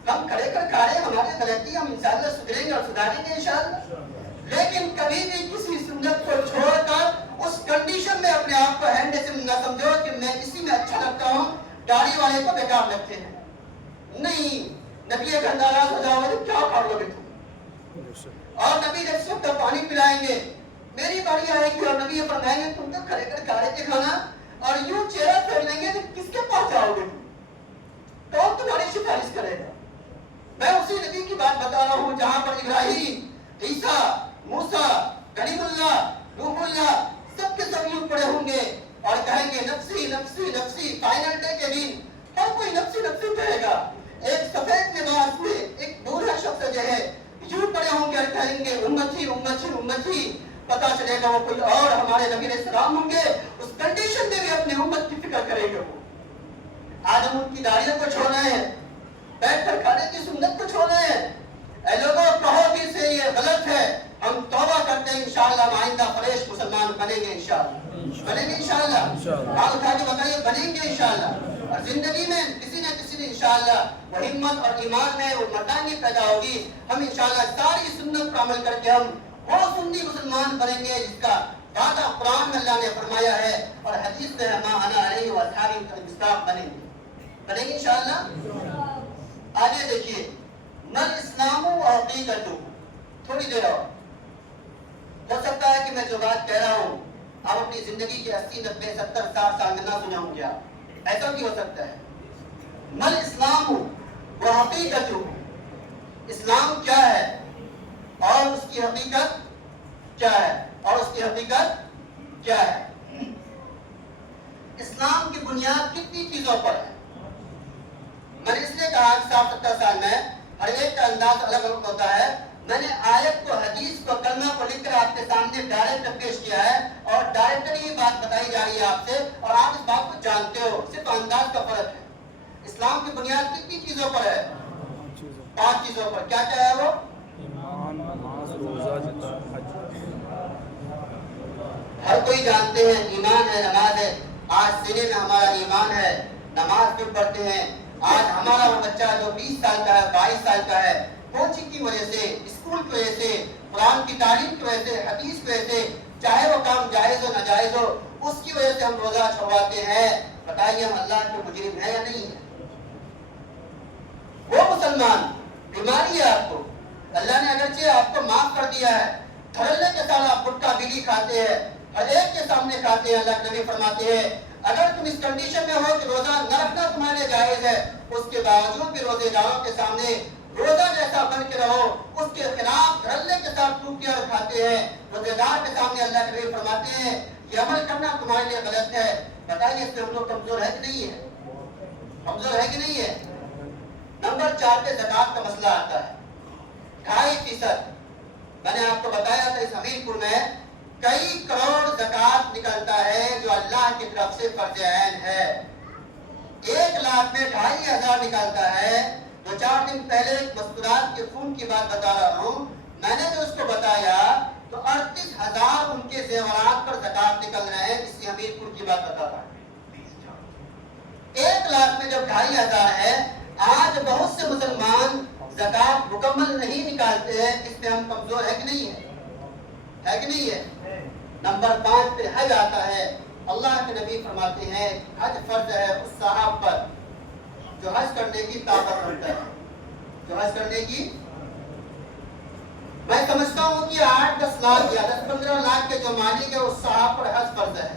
ہم کھڑے کر کھا رہے, ہماری غلطی ہم انشاءاللہ سدھریں گے اور سدھاریں گے انشاءاللہ. لیکن کبھی بھی کسی سنت کو چھوڑ کر اس کنڈیشن میں اپنے آپ کو ہینڈسم نہ سمجھو کہ میں اسی میں اچھا لگتا ہوں, داڑھی والے کو بیکار لگتے ہیں. نہیں, نبی کا ناراض ہو جاؤ گے کیا کھا لو گے تم, اور نبی جب سب کا پانی پلائیں گے, میری باری آئے گی اور نبی فرمائیں گے تم تو کھڑے کر کھا رہے تھے کھانا, اور یوں چہرہ پھیر لیں گے تو کس کے پاس جاؤ گے تم, کون تمہاری سفارش کرے گا. میں اسی نبی کی بات بتا رہا ہوں جہاں پر ابراہیم, عیسیٰ, موسیٰ, کلیم اللہ, روح اللہ سب کے سب یوں پڑے ہوں گے اور کہیں گے نفسی نفسی نفسی. فائنل ڈے کے دن ہر کوئی نفسی نفسی کہے گا. ایک سفید لباس میں ایک بوڑھا شخص جو ہے یوں پڑے ہوں گے اور کہیں گے امتی امتی امتی. پتا چلے گا وہ کوئی اور ہمارے نبی علیہ السلام ہوں گے, اس کنڈیشن میں بھی اپنے امت کی فکر کرے گا. وہ آج ہم ان کی داڑھیوں کو چھوڑنا ہے, بیٹھ کر کھانے کی سنت کو چھوڑنا ہے. اے لوگوں کہو بھی سے یہ غلط ہے, ہم توبہ کرتے ہیں انشاءاللہ, آئندہ فریش مسلمان بنیں گے انشاءاللہ, بنیں گے انشاءاللہ. حال اٹھا کے بتائیے بنیں گے انشاءاللہ. اور زندگی میں کسی نہ کسی نے انشاءاللہ وہ ہمت اور ایمان میں وہ مردانگی پیدا ہوگی. ہم انشاءاللہ ساری سنت پر عمل کر کے ہم وہ سنی مسلمان بنیں گے جس کا وعدہ قرآن میں اللہ نے فرمایا ہے اور حدیث میں ما انا علیہ واصحابی کا مصداق بنیں گے انشاءاللہ. آگے دیکھیے, مل اسلام و حقیقت. تھوڑی دیر اور ہو سکتا ہے کہ میں جو بات کہہ رہا ہوں آپ اپنی زندگی کے 80 90 70 60 سال میں نہ سنا ہوں گے. ایسا بھی ہو سکتا ہے. مل اسلام و حقیقت, اسلام کیا ہے اور اس کی حقیقت کیا ہے, اور اس کی حقیقت کیا ہے. اسلام کی بنیاد کتنی چیزوں پر ہے. میں نے اس لیے کہا کہ 60 70 سال میں ہر ایک کا انداز الگ الگ ہوتا ہے. میں نے آیت کو, حدیث کو, کلمہ کو لکھ کر آپ کے سامنے ڈائریکٹ پیش کیا ہے اور ڈائریکٹلی یہ بات بتائی جا رہی ہے آپ سے, اور آپ اس بات کو جانتے ہو, صرف انداز کا فرق ہے. اسلام کی بنیاد کتنی چیزوں پر ہے؟ 5 چیزوں پر. کیا کیا ہے وہ؟ ایمان, نماز, روزہ, زکات, حج. ہر کوئی جانتے ہیں ایمان ہے, نماز ہے. آج سینے میں ہمارا ایمان ہے, نماز بھی پڑھتے ہیں. آج ہمارا وہ بچہ جو 20 سال کا ہے, 22 سال کا ہے, کوچنگ کی وجہ سے, اسکول کی وجہ سے, قرآن کی تعلیم کی وجہ سے, حدیث کی وجہ سے, چاہے وہ کام جائز ہو ناجائز ہو, اس کی وجہ سے ہم روزہ چھوڑواتے ہیں. بتائیے ہم اللہ کے مجرم ہیں یا نہیں ہیں؟ وہ مسلمان, بیماری ہے آپ کو, اللہ نے اگرچہ آپ کو معاف کر دیا ہے, دھڑلے کے ساتھ آپ گٹکا بیڑی کھاتے ہیں, ہر ایک کے سامنے کھاتے ہیں. اللہ کے نبی فرماتے ہیں اگر تم اس کنڈیشن میں ہو کہ روزہ نہ رکھنا تمہارے لیے جائز ہے, اس کے باوجود بھی روزے داروں کے سامنے روزہ جیسا بن کے رہو, اس کے خلاف دھڑلے کے ساتھ ٹوکیاں کھاتے ہیں. روزے دار کے سامنے اللہ کے نبی فرماتے ہیں یہ عمل کرنا تمہارے لیے غلط ہے. بتائیے اس میں ہم لوگ کمزور ہے کہ نہیں ہے؟ کمزور ہے کہ نہیں ہے؟ نمبر 4 پہ زکات کا مسئلہ آتا ہے. 2.5%. میں نے آپ کو بتایا تھا اس حمیرپور میں کئی کروڑ زکات نکلتا ہے جو اللہ کی طرف سے فرض عین ہے. 1 لاکھ میں 2,500 نکلتا ہے. 2-4 دن پہلے مستورات کے خون کی بات بتا رہا ہوں. میں نے جو اس کو بتایا تو 38,000 ان کے زیورات پر زکات نکل رہے ہیں. اس کی حمیرپور کی بات بتا رہا ہوں. 1 لاکھ میں جب 2,500 ہے, آج بہت سے مسلمان زکات مکمل نہیں نکالتے ہیں. اس میں ہم کمزور ہے کہ نہیں ہے کہ نہیں ہے؟ نمبر 5 پہ حج آتا ہے. اللہ کے نبی فرماتے ہیں حج فرض ہے اس صاحب پر جو حج کرنے کی طاقت رکھتا ہے, جو حج کرنے کی. میں سمجھتا ہوں کہ 8-10 لاکھ یا 10-15 لاکھ کے جو مالک ہے اس صاحب پر حج فرض ہے.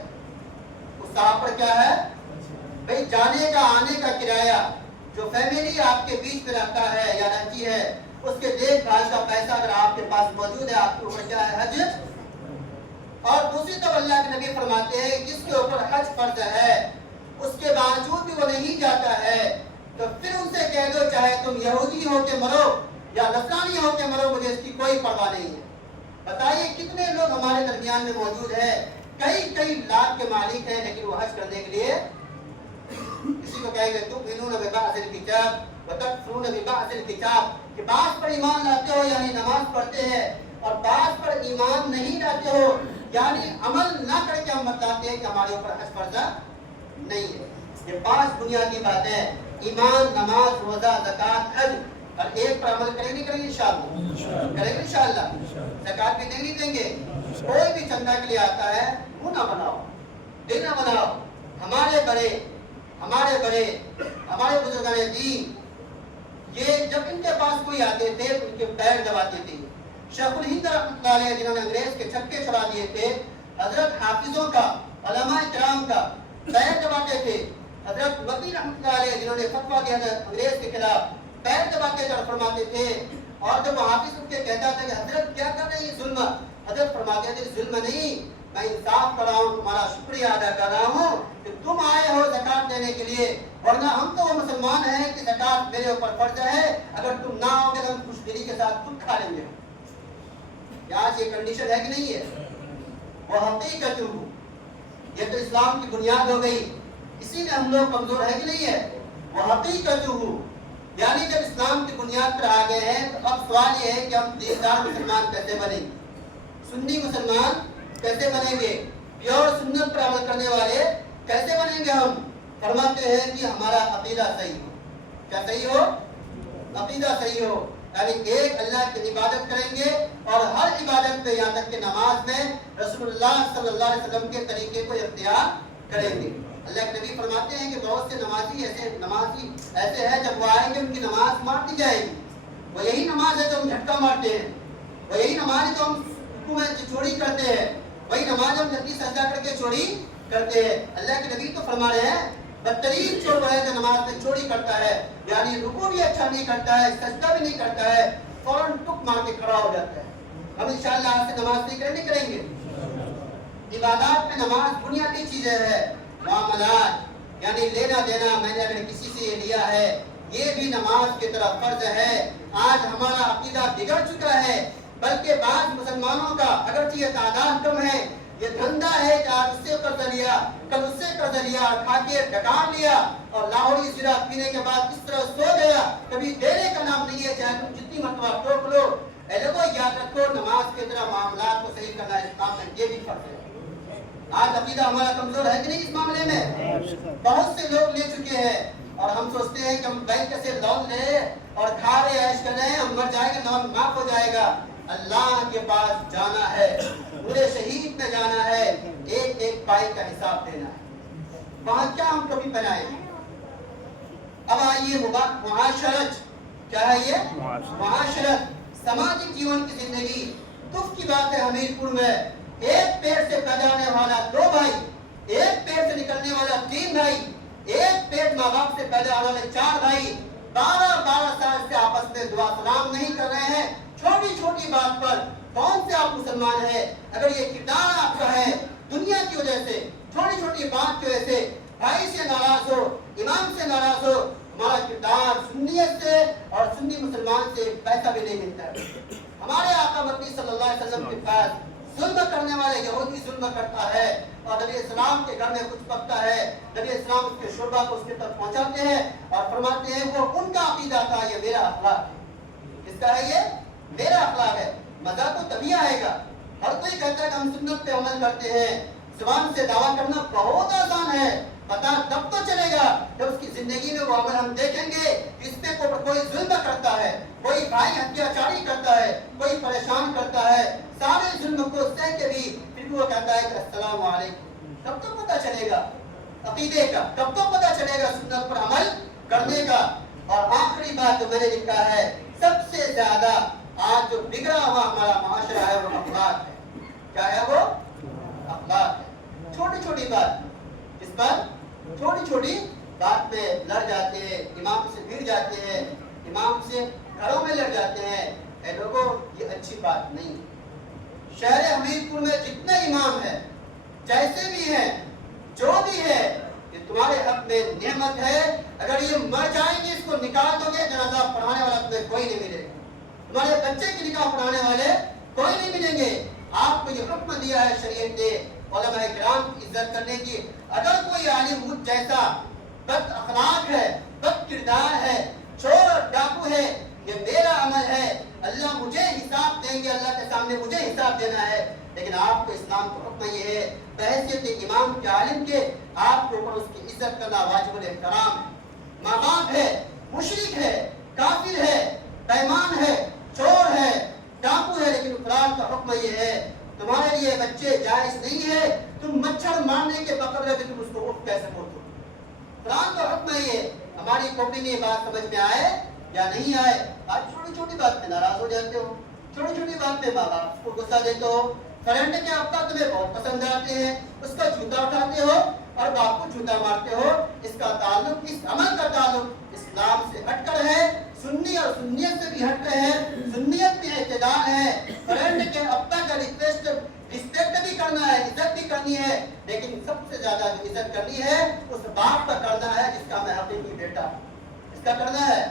اس صاحب پر کیا ہے بھئی؟ جانے کا آنے کا کرایہ, جو فیملی آپ کے بیچ میں رہتا ہے یا رہتی ہے, اس کے دیکھ بھال کا پیسہ اگر آپ کے پاس موجود ہے, آپ کے اوپر کیا ہے حج. اور دوسری طرف اللہ کے نبی فرماتے ہیں جس کے اوپر حج فرض ہے اس کے باوجود بھی وہ نہیں جاتا ہے تو پھر ان سے کہہ دو چاہے تم یہودی ہو کے مرو یا نصرانی ہو کے مرو، مجھے اس کی کوئی پرواہ نہیں ہے۔ بتائیے کتنے لوگ ہمارے درمیان میں موجود ہے، کئی لاکھ کے مالک ہیں، لیکن وہ حج کرنے کے لیے کسی کو کہیں گے تؤمنون ببعض الکتاب وتکفرون ببعض الکتاب، کہ بعض پر ایمان لاتے ہو یعنی نماز پڑھتے ہیں، اور بعض پر ایمان نہیں لاتے ہو یعنی عمل نہ کر کے ہم بتاتے ہیں کہ ہمارے اوپر حج فرض نہیں ہے۔ یہ 5 بنیادی باتیں، ایمان، نماز، روزہ، زکوٰۃ، حج، اور ایک پر عمل کریں گے انشاءاللہ، کریں گے انشاءاللہ۔ زکوٰۃ بھی دیں گے۔ کوئی بھی چندہ کے لیے آتا ہے منہ نہ بناؤ، دل نہ بناؤ۔ ہمارے بڑے ہمارے بزرگان دین، یہ جب ان کے پاس کوئی آتے تھے ان کے پیر دباتے تھے۔ شیخ الہند رحمۃ اللہ علیہ جنہوں نے انگریز کے چھکے چھڑا دیے تھے، حضرت حافظوں کا، علماء کرام کا پیر دباتے تھے۔ حضرت وکیل رحمۃ اللہ علیہ جنہوں نے فتویٰ دیا تھا انگریز کے خلاف، پیر دبا کے فرماتے تھے۔ اور جب حافظ ان کے کہتا تھا کہ حضرت کیا کر رہے ہیں ظلم، حضرت فرماتے تھے ظلم نہیں، میں انصاف کر رہا ہوں، تمہارا شکریہ ادا کر رہا ہوں کہ تم آئے ہو زکوٰۃ دینے کے لیے، ورنہ ہم تو وہ مسلمان ہیں کہ زکوٰۃ میرے اوپر فرض ہے، اگر تم نہ آؤ گے تو ہم خوش دلی کے ساتھ خود کھا لیں گے۔ آج یہ کنڈیشن ہے کہ نہیں ہے؟ وہ حقیقت، یہ تو اسلام کی بنیاد ہو گئی، اسی میں ہم لوگ کمزور ہے کہ نہیں ہے؟ وہ حقیقت، یعنی جب اسلام کی بنیاد پر آ گئے ہیں تو اب سوال یہ ہے کہ ہم دیندار مسلمان کیسے بنیں، سنی مسلمان کیسے بنیں گے، پیور سنت پر عمل کرنے والے کیسے بنیں گے ہم؟ فرماتے ہیں کہ ہمارا عقیدہ صحیح ہو۔ کیا صحیح ہو؟ عقیدہ صحیح ہو، یعنی ایک اللہ کی عبادت کریں گے، اور ہر عبادت میں یہاں تک کہ نماز میں رسول اللہ صلی اللہ علیہ وسلم کے طریقے کو اختیار کریں گے۔ اللہ کے نبی فرماتے ہیں کہ بہت سے نمازی ایسے ہیں جب وہ آئیں گے ان کی نماز مار دی جائے گی۔ وہ یہی نماز ہے جو ہم جھٹکا مارتے ہیں، وہ یہی نماز ہے جو ہم رکوع میں چوری کرتے ہیں، وہی نماز ہم جلدی سجدہ کر کے چوری کرتے ہیں۔ اللہ کے نبی تو فرما رہے ہیں بدترین چور وہ ہے جو نماز میں چوری کرتا ہے، یعنی رکوع بھی اچھا نہیں کرتا ہے، سجدہ بھی نہیں کرتا ہے، فوراً ٹک مار کے کھڑا ہو جاتا ہے۔ ہم انشاءاللہ آج سے نماز نہیں کریں گے۔ عبادات میں نماز بنیادی چیزیں ہے، معاملات یعنی لینا دینا، میں نے اگر کسی سے یہ لیا ہے یہ بھی نماز کی طرف فرض ہے۔ آج ہمارا عقیدہ بگڑ چکا ہے، بلکہ بعض مسلمانوں کا اگرچہ یہ تعداد کم ہے، یہ دھندا ہے کہ آج اس سے قرض لیا، کل اس سے قرض لیا، اور کھا کے ڈکار لیا، اور لاہوری زیرہ پینے کے بعد اس طرح سو گیا، کبھی دینے کا نام نہیں ہے، چاہے تم جتنی مرتبہ ٹوک لو۔ اے لوگوں یاد رکھو، نماز کی طرح معاملات کو صحیح کرنا اسلام میں یہ بھی فرض ہے۔ آج عقیدہ ہمارا کمزور ہے کہ نہیں اس معاملے میں؟ بہت سے لوگ لے چکے ہیں، اور ہم سوچتے ہیں کہ ہم بینک سے لون لے اور کھا رہے عیش کر رہے ہیں، ہم مر جائیں گے لون معاف ہو جائے گا۔ اللہ کے پاس جانا ہے، پورے شہید میں جانا ہے، ایک ایک پائی کا حساب دینا ہے، وہاں کیا ہم کبھی بنائے۔ اب آئیے معاشرت، کیا ہے یہ معاشرت، سماجی جیون کی زندگی۔ دکھ کی بات ہے ہمیرپور میں ایک پیٹ سے پیدا ہونے والا 2 بھائی، ایک پیٹ سے نکلنے والا 3 بھائی، ایک پیٹ ماں باپ سے پیدا ہونے والے 4 بھائی 12 سال سے آپس میں دعا سلام نہیں کر رہے ہیں، چھوٹی چھوٹی بات پر۔ کون سے آپ مسلمان ہیں اگر یہ کردار آپ کا ہے، دنیا کی وجہ سے، چھوٹی چھوٹی بات کی وجہ سے بھائی سے ناراض ہو، امام سے ناراض ہو؟ ہمارا کردار سنیت سے اور سنی مسلمان سے پیسہ بھی نہیں ملتا ہے۔ ہمارے آقا مدنی صلی اللہ علیہ وسلم کے پاس ظلم کرنے والے یہودی ظلم کرتا ہے، اور نبی اسلام کے گھر میں کچھ پکتا ہے، نبی اسلام اس کے شوربہ کو اس کے تک پہنچاتے ہیں اور فرماتے ہیں وہ ان کا عقیدہ تھا، یہ میرا اخلاق ہے۔ کس کا ہے یہ؟ میرا اخلاق ہے۔ مزہ تو تبھی آئے گا، ہر کوئی کہتا ہے کہ ہم سنت پہ عمل کرتے ہیں، زبان سے دعویٰ کرنا بہت آسان ہے، پتہ تب تو چلے گا جب اس کی زندگی میں وہ عمل ہم دیکھیں گے، اس پہ کوئی ظلم کرتا ہے، کوئی بھائی اتیاچاری کرتا ہے، کوئی پریشان کرتا ہے، سارے ظلم کو سہ کے بھی پھر وہ کہتا ہے کہ السلام علیکم۔ تب تو پتہ چلے گا عقیدے کا، تب تو پتہ چلے گا سنت پر عمل کرنے کا۔ اور آخری بات جو میں نے لکھا ہے، سب سے زیادہ آج جو بگڑا ہوا ہمارا معاشرہ ہے وہ اخلاق ہے۔ کیا ہے وہ؟ اخلاق ہے۔ چھوٹی چھوٹی بات، اس پر چھوٹی چھوٹی بات میں لڑ جاتے ہیں، امام سے بھیڑ جاتے ہیں، امام سے گھروں میں لڑ جاتے ہیں۔ اے لوگوں یہ اچھی بات نہیں ہے۔ شہر ہمیرپور میں جتنے امام ہیں، جیسے بھی ہیں، جو بھی ہے، یہ تمہارے حق میں نعمت ہے۔ اگر یہ مر جائیں گے اس کو نکال دو گے، جنازہ پڑھانے والا تمہیں کوئی نہیں ملے گا۔ تمہارے بچے کی نکاح پڑھانے والے کوئی نہیں ملیں گے. آپ کو یہ حکم دیا ہے شریعت نے علماء کرام کی عزت کرنے کی. اگر کوئی عالم مجھ جیسا بد اخلاق ہے, بد کردار ہے, چور اور ڈاکو ہے, یہ میرا عمل ہے, اللہ مجھے حساب دیں گے, اللہ کے سامنے مجھے حساب دینا ہے. لیکن آپ کو اسلام کا حکم یہ ہے بحیثیت امام کے عالم کے آپ کے اوپر اس کی عزت کرنا واجب الاحترام ہے. ماں باپ ہے, مشرک ہے, کافر ہے, پیمان ہے, چور ہے, ڈاکو ہے, لیکن قرآن کا حکم یہ ہے تمہارے لیے بچے جائز نہیں ہے. تم مچھر مارنے کے بقدر بھی تم اس کو اٹھ کیسے بولتے ہو؟ قرآن کا حکم ہے یہ. ہماری کھوپڑی میں یہ بات سمجھ میں آئے یا نہیں آئے؟ آج چھوٹی چھوٹی بات پہ ناراض ہو جاتے ہو, چھوٹی چھوٹی بات پہ ماں باپ کو غصہ دیتے ہو. فرینڈ کے ابا تمہیں بہت پسند آتے ہیں, اس کا جوتا اٹھاتے ہو اور باپ کو جوتا مارتے ہو. اس کا تعلق, اس عمل کا تعلق اسلام سے ہٹ کر ہے, سنی اور سنیت سے بھی ہٹ کر ہے. سنیت میں اعتدال ہے. فرینڈ کے ابا کا رسپیکٹ بھی کرنا ہے, عزت بھی کرنی ہے, لیکن سب سے زیادہ جو عزت کرنی ہے اس باپ کا کرنا ہے جس کا میں حقیقی بیٹا ہوں. اس کا کرنا ہے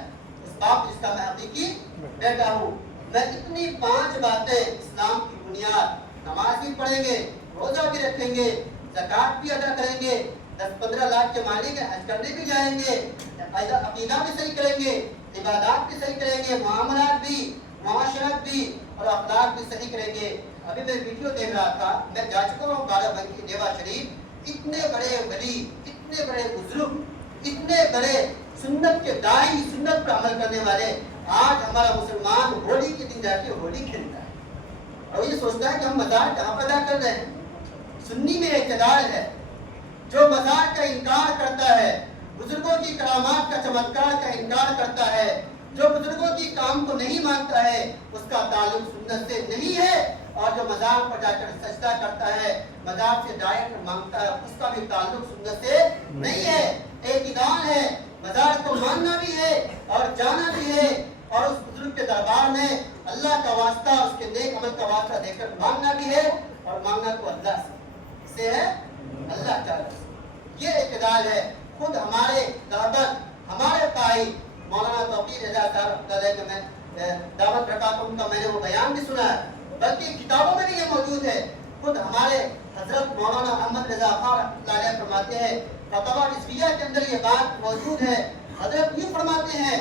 اس باپ جس کا میں حقیقی بیٹا ہوں. میں اتنی 5 باتیں اسلام کی بنیاد, نماز بھی پڑھیں گے, روزہ بھی رکھیں گے, زکوٰۃ بھی ادا کریں گے, 10-15 لاکھ کے مالک ہیں, حج کرنے بھی جائیں گے, عقیدہ بھی صحیح کریں گے, عبادات بھی صحیح کریں گے, معاملات بھی, معاشرت بھی اور اخلاق بھی صحیح کریں گے. ابھی میں ویڈیو دیکھ رہا تھا, میں جا چکا ہوں بارہ بنکی دیوا شریف. اتنے بڑے ولی, اتنے بڑے بزرگ, اتنے بڑے سنت کے داعی, سنت پر عمل کرنے والے, آج ہمارا مسلمان ہولی کے دن جا کے ہولی کھیلتا ہے اور یہ سوچتا ہے کہ ہم مزار کہاں پیدا کر رہے ہیں. سنی میں اعتدال ہے. جو مزار کا انکار کرتا ہے, بزرگوں کی کرامات کا چمتکار کا انکار کرتا ہے, جو بزرگوں کی کام کو نہیں مانتا ہے, اس کا تعلق سنت سے نہیں ہے. اور جو مزار پر جا کر سجدہ کرتا ہے, مزار سے ڈائریکٹ مانگتا ہے, اس کا بھی تعلق سنت سے نہیں ہے. اعتدال ہے, مزار کو ماننا بھی ہے اور جانا بھی ہے, اور اس بزرگ کے دربار میں اللہ کا واسطہ, اس کے نیک عمل کا واسطہ دے کر مانگنا بھی ہے, اور مانگنا تو اللہ سے ہے, اللہ تعالیٰ سے. یہ اعتدال ہے. خود ہمارے دعوت, ہمارے قائد مولانا توقیر رضا صاحب کا میں دعوت رکھا تو ان کا میں نے وہ بیان بھی سنا ہے, بلکہ کتابوں میں بھی یہ موجود ہے. خود ہمارے حضرت مولانا احمد رضا خان علیہ فرماتے ہیں, فتویٰ رضویہ کے اندر یہ بات موجود ہے. حضرت یوں فرماتے ہیں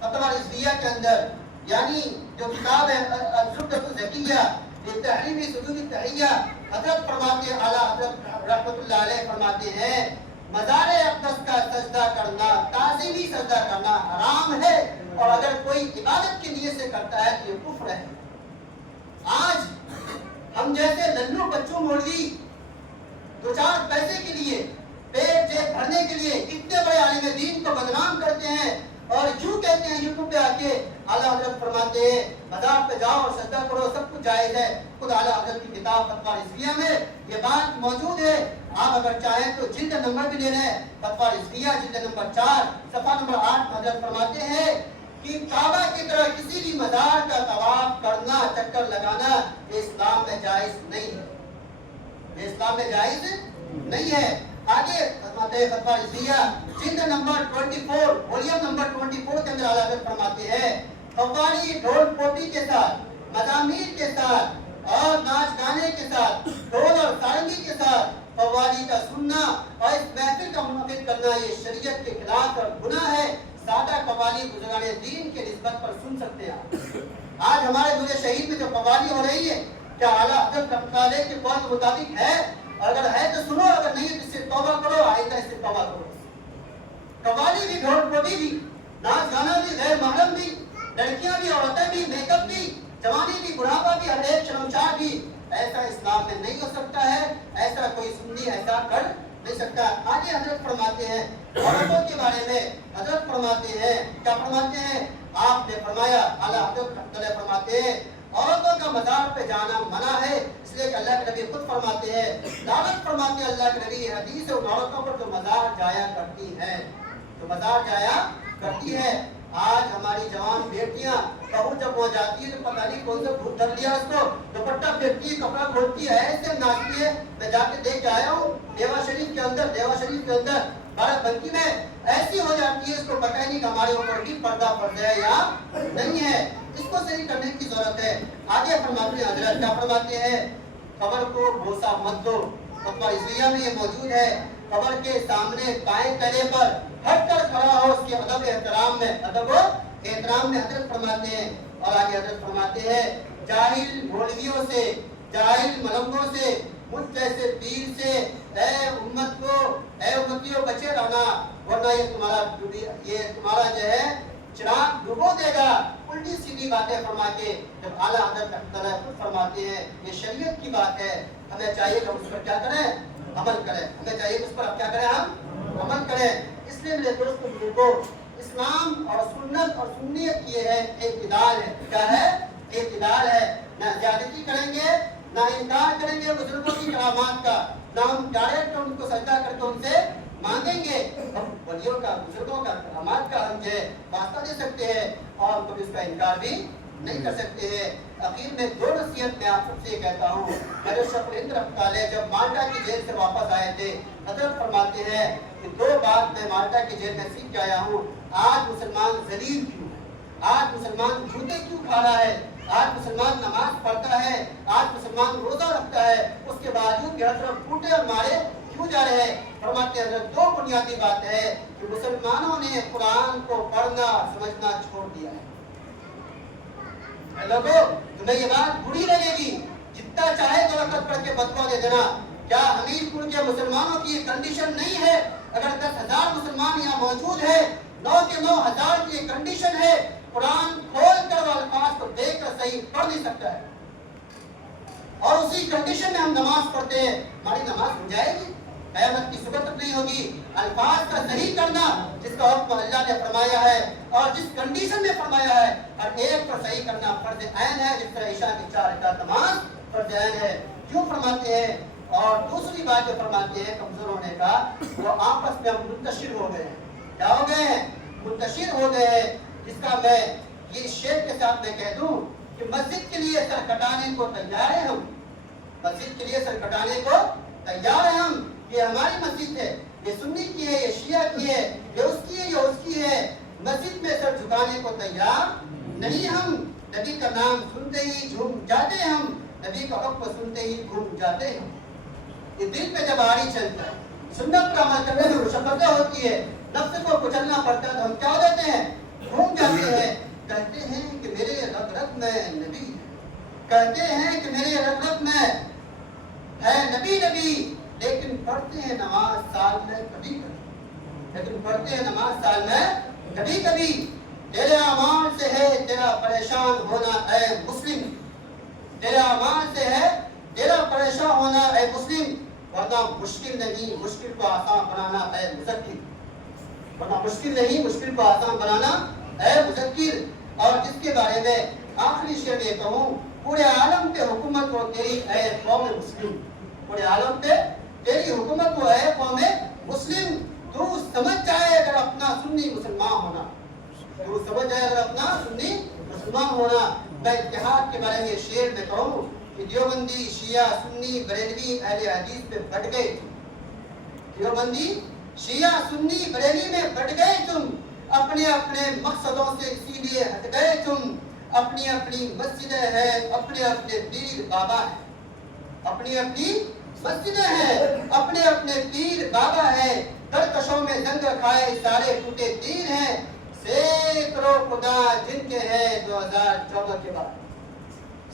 فتویٰ رضویہ کے اندر, یعنی جو کتاب ہے الزبدۃ الزکیہ لتحریم صدور التحیہ, حضرت فرماتے ہیں, اعلیٰ حضرت رحمۃ اللہ علیہ فرماتے ہیں مزار اقدس کا سجدہ کرنا, تعظیمی سجدہ کرنا حرام ہے, اور اگر کوئی عبادت کی نیت سے کرتا ہے تو یہ کفر ہے. آج ہم جیسے للو بچوں مولوی 2-4 پیسے کے لیے, پیٹ جیب بھرنے کے لیے اتنے بڑے عالم دین کو بدنام کرتے ہیں, اور یوں کہتے ہیں یوٹیوب پہ آ کے اعلیٰ حضرت فرماتے ہیں مزار پہ جاؤ اور سجدہ کرو, سب کچھ جائز ہے. خود اعلیٰ حضرت کی کتاب فتویٰ رضویہ میں یہ بات موجود ہے. آپ اگر چاہیں تو جلد نمبر بھی لے لیں, فتویٰ رضویہ جلد نمبر 4 صفحہ نمبر 8 حضرت فرماتے ہیں کہ کعبہ کی طرح کسی بھی مزار کا طواف کرنا, چکر لگانا, یہ اسلام میں جائز نہیں ہے, یہ اسلام میں جائز نہیں ہے. آگے فتویٰ رضویہ جلد نمبر 24 ولیوم نمبر 24 کے اندر اعلیٰ حضرت فرماتے ہیں قوالی ڈھول پوٹی کے ساتھ, مزامیر کے ساتھ اور ناچ گانے کے ساتھ, ڈھول اور سارنگی کے ساتھ قوالی کا سننا اور اس محفل کا منعقد کرنا یہ شریعت کے خلاف اور گناہ ہے. سادہ قوالی بزرگان دین کے نسبت پر سن سکتے ہیں. آج ہمارے دور شہید میں جو قوالی ہو رہی ہے, کیا اعلیٰ حضرت رحمۃ اللہ علیہ کے قول کے مطابق ہے؟ اگر ہے تو سنو, اگر نہیں تو اس سے توبہ کرو, آئندہ اس سے توبہ کرو. قوالی بھی, ڈھول پوٹی بھی, ناچ گانا بھی, غیر محرم بھی, لڑکیاں بھی, عورتیں بھی, میک اپ بھی, جوانی بھی, بڑھاپا بھی, ہر ایک شرمسار بھی, ایسا اسلام میں نہیں ہو سکتا ہے. ایسا کوئی سنی ایسا کر نہیں سکتا. آگے حضرت فرماتے ہیں عورتوں کے بارے میں, حضرت فرماتے ہیں, کیا فرماتے ہیں, آپ نے فرمایا, اعلیٰ حضرت فرماتے ہیں عورتوں کا مزار پہ جانا منع ہے, اس لیے کہ اللہ کے نبی خود فرماتے ہیں, دعوت فرماتے ہیں اللہ کے نبی, حدیث ہے ان عورتوں پر جو مزار جایا کرتی ہیں, جو مزار جایا کرتی ہے. آج ہماری جوان بیٹیاں بہو جب ہو جاتی ہے تو پتہ نہیں کون سے بھوت دھر لیا اس کو, دوپٹہ پھینکتی ہے, کپڑا کھولتی ہے, ایسے ناچتی ہے. میں جا کے دیکھ کے آیا ہوں دیوا شریف کے اندر 12 تنقید ایسی ہو جاتی ہے اس کو پتہ ہی نہیں کہ ہمارے اوپر بھی پردہ فرض ہے یا نہیں ہے. اس کو صحیح کرنے کی ضرورت ہے. آگے فرماتے ہیں حضرت کیا فرماتے ہیں؟ قبر کو بوسہ مت دو. خطبہ عزویہ میں یہ موجود ہے. قبر کے سامنے بائیں کنھے پر ہٹ کر کھڑا ہو اس کے ادب احترام میں حضرت فرماتے ہیں. اور آگے حضرت فرماتے ہیں جاہل مولویوں سے, جاہل ملنگوں سے, مجھ جیسے پیر سے اے امتیوں بچے رہنا, ورنہ یہ تمہارا جو ہے چراغ ڈبو دے گا. الٹی سیدھی باتیں فرما کے جب اعلیٰ حضرت خود فرماتے ہیں یہ شریعت کی بات ہے, ہمیں چاہیے کہ ہم اس پر کیا کریں, عمل کریں. ہمیں چاہیے کہ اس پر کیا کریں, ہم عمل کریں. اس لیے میرے دوست بزرگوں, اسلام اور سنت اور سنیت یہ ہے اعتدال ہے. کیا ہے؟ اعتدال ہے. نہ زیادتی کریں گے, نہ انکار کریں گے بزرگوں کی کرامات کا, نہ ہم ڈائریکٹ ان کو سجدہ کر کے ان سے مانگیں گے. ہم ولیوں کا, بزرگوں کا, کرامات کا ہم جو ہے واسطہ دے سکتے ہیں اور کبھی اس کا انکار بھی نہیں کر سکتے ہیں. اخیر میں دو نصیحت میں آپ سب سے کہتا ہوں. حضرت شیخ الہند رحمۃ اللہ علیہ جب مالٹا کی جیل سے واپس آئے تھے, حضرت فرماتے ہیں کہ دو بات میں مالٹا کی جیل میں سیکھ کے آیا ہوں. آج مسلمان ذلیل کیوں ہے, آج مسلمان جوتے کیوں کھا رہا ہے, آج مسلمان نماز پڑھتا ہے, آج مسلمان روزہ رکھتا ہے, اس کے باوجود ہر طرف پھوٹے اور مارے کیوں جا رہے ہیں. فرماتے ہیں حضرت دو بنیادی بات ہے کہ مسلمانوں نے قرآن کو پڑھنا سمجھنا چھوڑ دیا ہے. لوگوں تمہیں یہ بات بری لگے گی, جتنا چاہے دو رکعت پڑھ کے بدوا دے دینا. کیا حمید پور کے مسلمانوں کی کنڈیشن نہیں ہے؟ اگر 10,000 مسلمان یہاں موجود ہے, 9 کے 9,000 کی کنڈیشن ہے, قرآن کھول کر الفاظ کو دیکھ کر صحیح پڑھ نہیں سکتا ہے, اور اسی کنڈیشن میں ہم نماز پڑھتے ہیں, ہماری نماز ہو جائے گی؟ قیامت کی صبح تک نہیں ہوگی. الفاظ کا صحیح کرنا جس کا حکم اللہ نے فرمایا ہے اور جس کنڈیشن میں فرمایا ہے, ہر ایک پر صحیح کرنا فرض عین ہے. جس طرح عشاء کی 4 رکعت نماز فرض عین ہے. کیوں فرماتے ہیں؟ اور دوسری بات جو فرماتے ہیں کمزور ہونے کا, وہ آپس میں ہم منتشر ہو گئے ہیں. کیا ہو گئے ہیں؟ منتشر ہو گئے ہیں. جس کا میں یہ شیخ کے ساتھ میں کہہ دوں کہ مسجد کے لیے سر کٹانے کو تیار ہیں ہم, مسجد کے لیے سر کٹانے کو تیار ہیں ہم. یہ ہماری مسجد ہے, یہ سنی کی ہے, یہ شیعہ کی ہے, یہ اس کی ہے, یہ اس کی ہے. مسجد میں سر جھکانے کو تیار نہیں ہم. نبی کا نام سنتے ہی جھوم جاتے ہیں ہم, نبی کا حکم سنتے ہی گھوم جاتے ہیں. یہ دل پہ جب آڑی چلتا ہے, سنت کا عمل کرنے میں مشقتیں ہوتی ہے, نفس کو کچلنا پڑتا ہے, تو ہم کیا ہو جاتے ہیں, گھوم جاتے ہیں. کہتے ہیں کہ میرے رگ رگ میں نبی ہے, کہتے ہیں کہ میرے رگ رگ میں ہے نبی نبی, لیکن پڑھتے ہیں نماز سال میں کبھی کبھی, لیکن پڑھتے ہیں نماز سال میں کبھی کبھی. تیرے اعمال سے ہے تیرا پریشان ہونا اے مسلم, تیرے اعمال سے ہے تیرا پریشان ہونا اے مسلم, ورنہ مشکل نہیں مشکل کو آسان بنانا اے مذکر, ورنہ مشکل نہیں مشکل کو آسان بنانا اے مذکر. اور جس کے بارے میں آخری شعر یہ کہوں, پورے عالم پہ حکومت ہو تیری اے قوم مسلم, پورے عالم پہ تیری حکومت ہو اے قوم مسلم. تو سمجھ جائے اگر اپنا سنی مسلمان ہونا, تو سمجھ جائے اگر اپنا سنی مسلمان ہونا. میں اتحاد کے بارے میں شعر میں کہوں کہ دیوبندی شیعہ سنی بریلوی اہل حدیث پہ بٹ گئے, دیوبندی شیعہ سنی بریلوی میں بٹ گئے تم, اپنے اپنے مقصدوں سے اسی لیے ہٹ گئے تم. اپنی اپنی مسجدیں ہیں, اپنے اپنے پیر بابا ہیں, اپنی اپنی مسجدیں ہیں, اپنے اپنے پیر بابا ہیں. درکشوں میں زنگ کھائے سارے ٹوٹے تیر ہیں, سینکڑوں خدا جن کے ہیں 2014 کے بعد,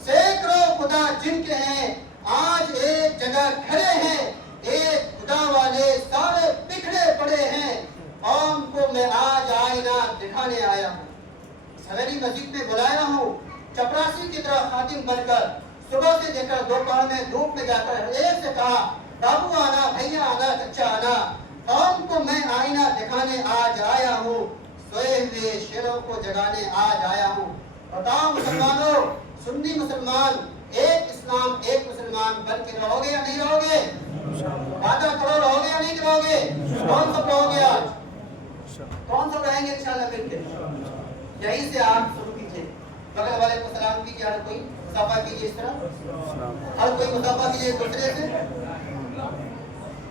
سینکڑوں خدا جن کے ہیں آج ایک جگہ کھڑے ہیں. ایک خدا والے سارے بکھرے پڑے ہیں. قوم کو میں آج آئینہ دکھانے آیا ہوں, حویلی مسجد میں بلایا ہوں, چپراسی کی طرح خادم بن کر. صبح سے لے کر دوپہر میں دھوپ میں جا کر ایک سے کہا بابو آنا, بھیا آنا, چچا آنا. قوم کو میں آئینہ دکھانے آج آیا ہوں, سوئے ہوئے شیروں کو جگانے آج آیا ہوں. بتاؤ مسلمانوں, سنی مسلمان ایک اسلام ایک مسلمان بن کے رہو گے یا نہیں رہو گے؟ وعدہ کرو رہو گے یا نہیں رہو گے؟ کون سب رہو گے آج؟ کون سب رہیں گے انشاءاللہ مل کے؟ یہیں سے آپ شروع کیجئے. بغل والے کو سلام کیجئے, ہر کوئی مصافحہ کیجئے, اس طرح ہر کوئی مصافحہ کیجئے, دوسرے سے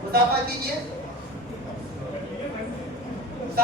مصافحہ کیجئے.